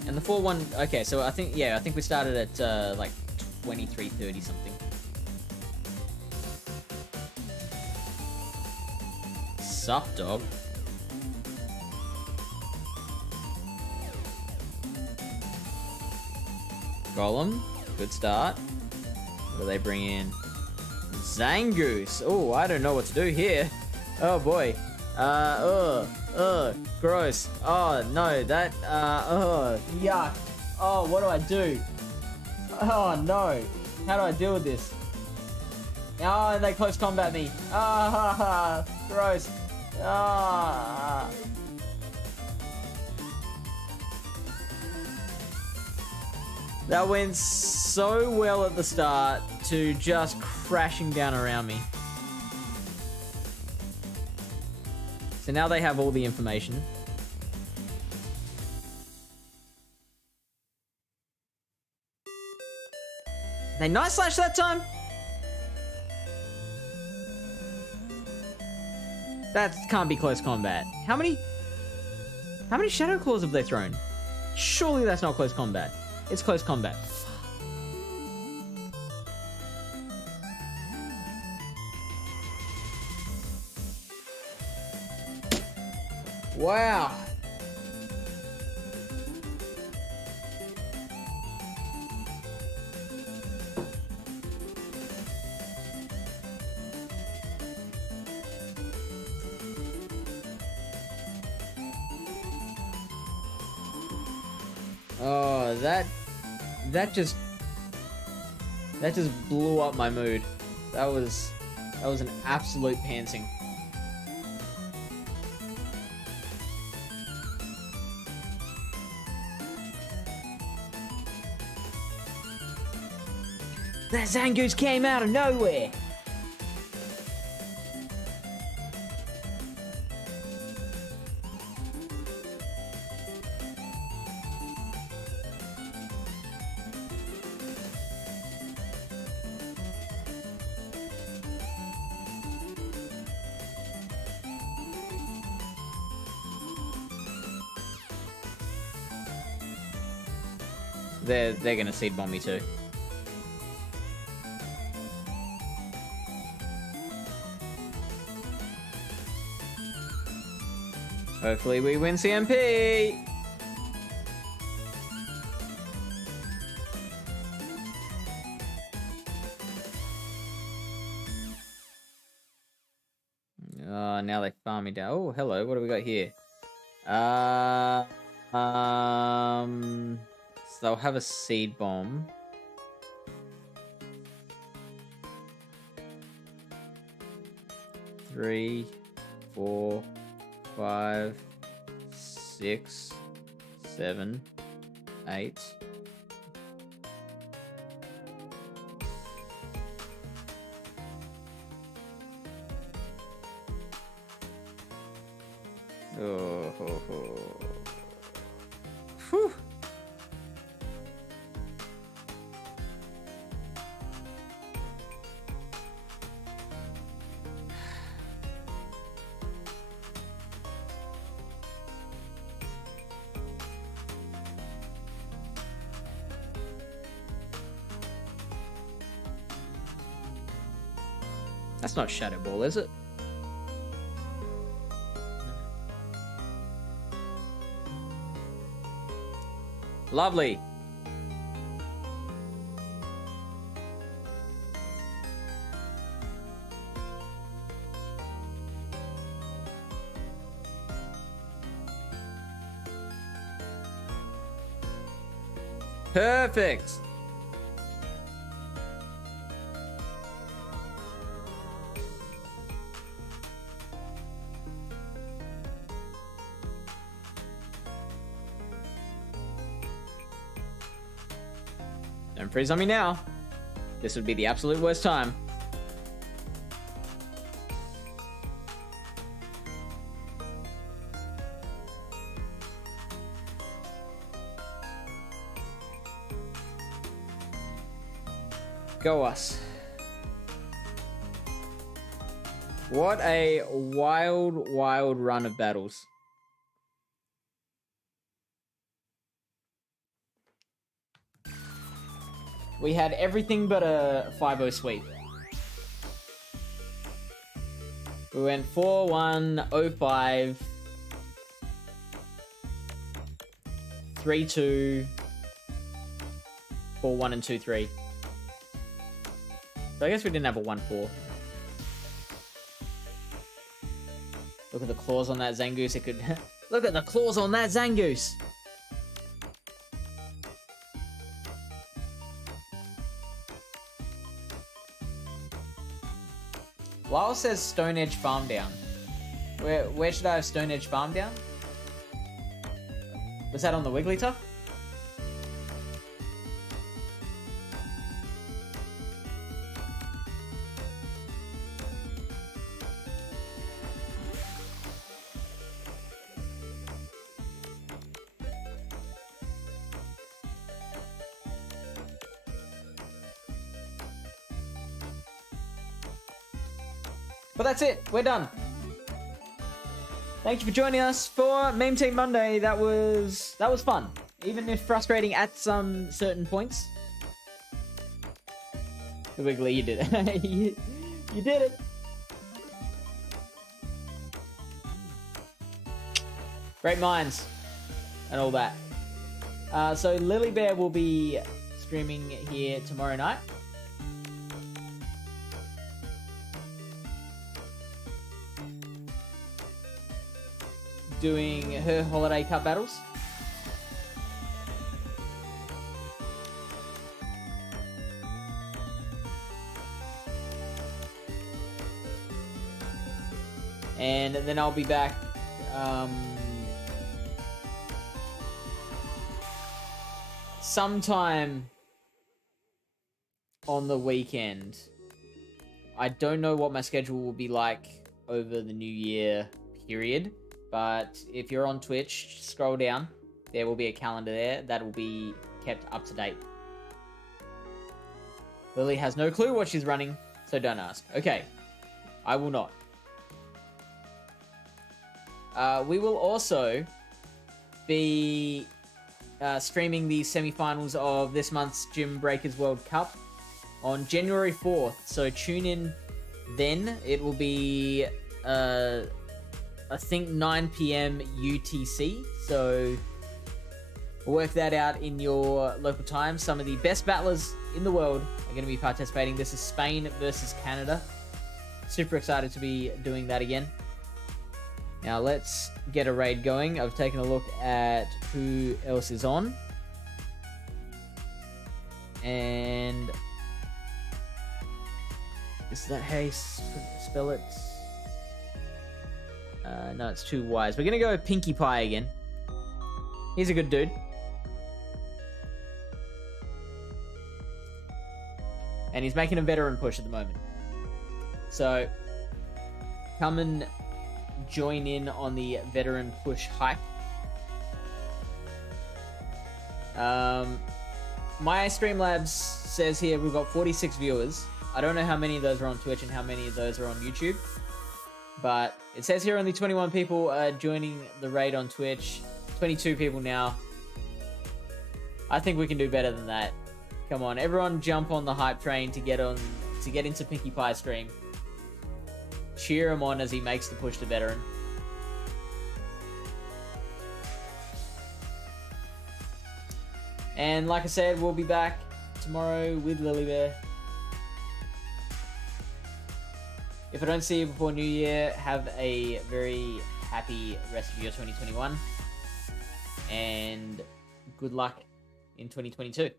And the 4-1, okay, so I think we started at like 23:30 something. Sup, dog? Golem, good start. What do they bring in? Zangoose. Oh, I don't know what to do here. Oh boy. Gross. Oh no, that, yuck. Oh, what do I do? Oh no. How do I deal with this? Oh, they close combat me. Ah, gross. Ah. That went so well at the start to just crashing down around me. So now they have all the information. They Night Slash that time? That can't be close combat. How many Shadow Claws have they thrown? Surely that's not close combat. It's close combat. Wow. Oh, that just blew up my mood. That was an absolute pantsing. That Zangoose came out of nowhere. They're gonna seed bomb me too. Hopefully we win CMP! Oh, now they farm me down. Oh, hello, what do we got here? So they'll have a seed bomb. Three, 4, 5, 6, 7, 8. Oh, ho, ho. Whew. That's not Shadow Ball, is it? Lovely. Perfect. Don't freeze on me now. This would be the absolute worst time. Go us. What a wild, wild run of battles. We had everything but a 5-0 sweep. We went 4-1-0-5, 3-2, 4-1 and 2-3. So I guess we didn't have a 1-4. Look at the claws on that Zangoose. It could look at the claws on that Zangoose. Lyle says Stone Edge Farm Down. Where should I have Stone Edge Farm Down? Was that on the Wigglytuff? But that's it. We're done. Thank you for joining us for Meme Team Monday. That was fun, even if frustrating at some certain points. The Wiggly, you did it. you did it. Great minds and all that. So Lily Bear will be streaming here tomorrow night. Doing her Holiday Cup battles. And then I'll be back sometime on the weekend. I don't know what my schedule will be like over the New Year period, but if you're on Twitch, scroll down. There will be a calendar there that will be kept up to date. Lily has no clue what she's running, so don't ask. Okay, I will not. We will also be streaming the semi-finals of this month's Gym Breakers World Cup on January 4th. So tune in then. It will be, I think, 9 p.m. UTC. So work that out in your local time. Some of the best battlers in the world are going to be participating. This is Spain versus Canada. Super excited to be doing that again. Now let's get a raid going. I've taken a look at who else is on. And is that how you spell it? No, it's too wise. We're going to go with Pinkie Pie again. He's a good dude. And he's making a veteran push at the moment. So come and join in on the veteran push hype. My Streamlabs says here we've got 46 viewers. I don't know how many of those are on Twitch and how many of those are on YouTube, but it says here only 21 people are joining the raid on Twitch. 22 people now. I think we can do better than that. Come on, everyone jump on the hype train to get into Pinkie Pie stream. Cheer him on as he makes the push to veteran. And like I said, we'll be back tomorrow with Lily Bear. If I don't see you before New Year, have a very happy rest of your 2021. And good luck in 2022.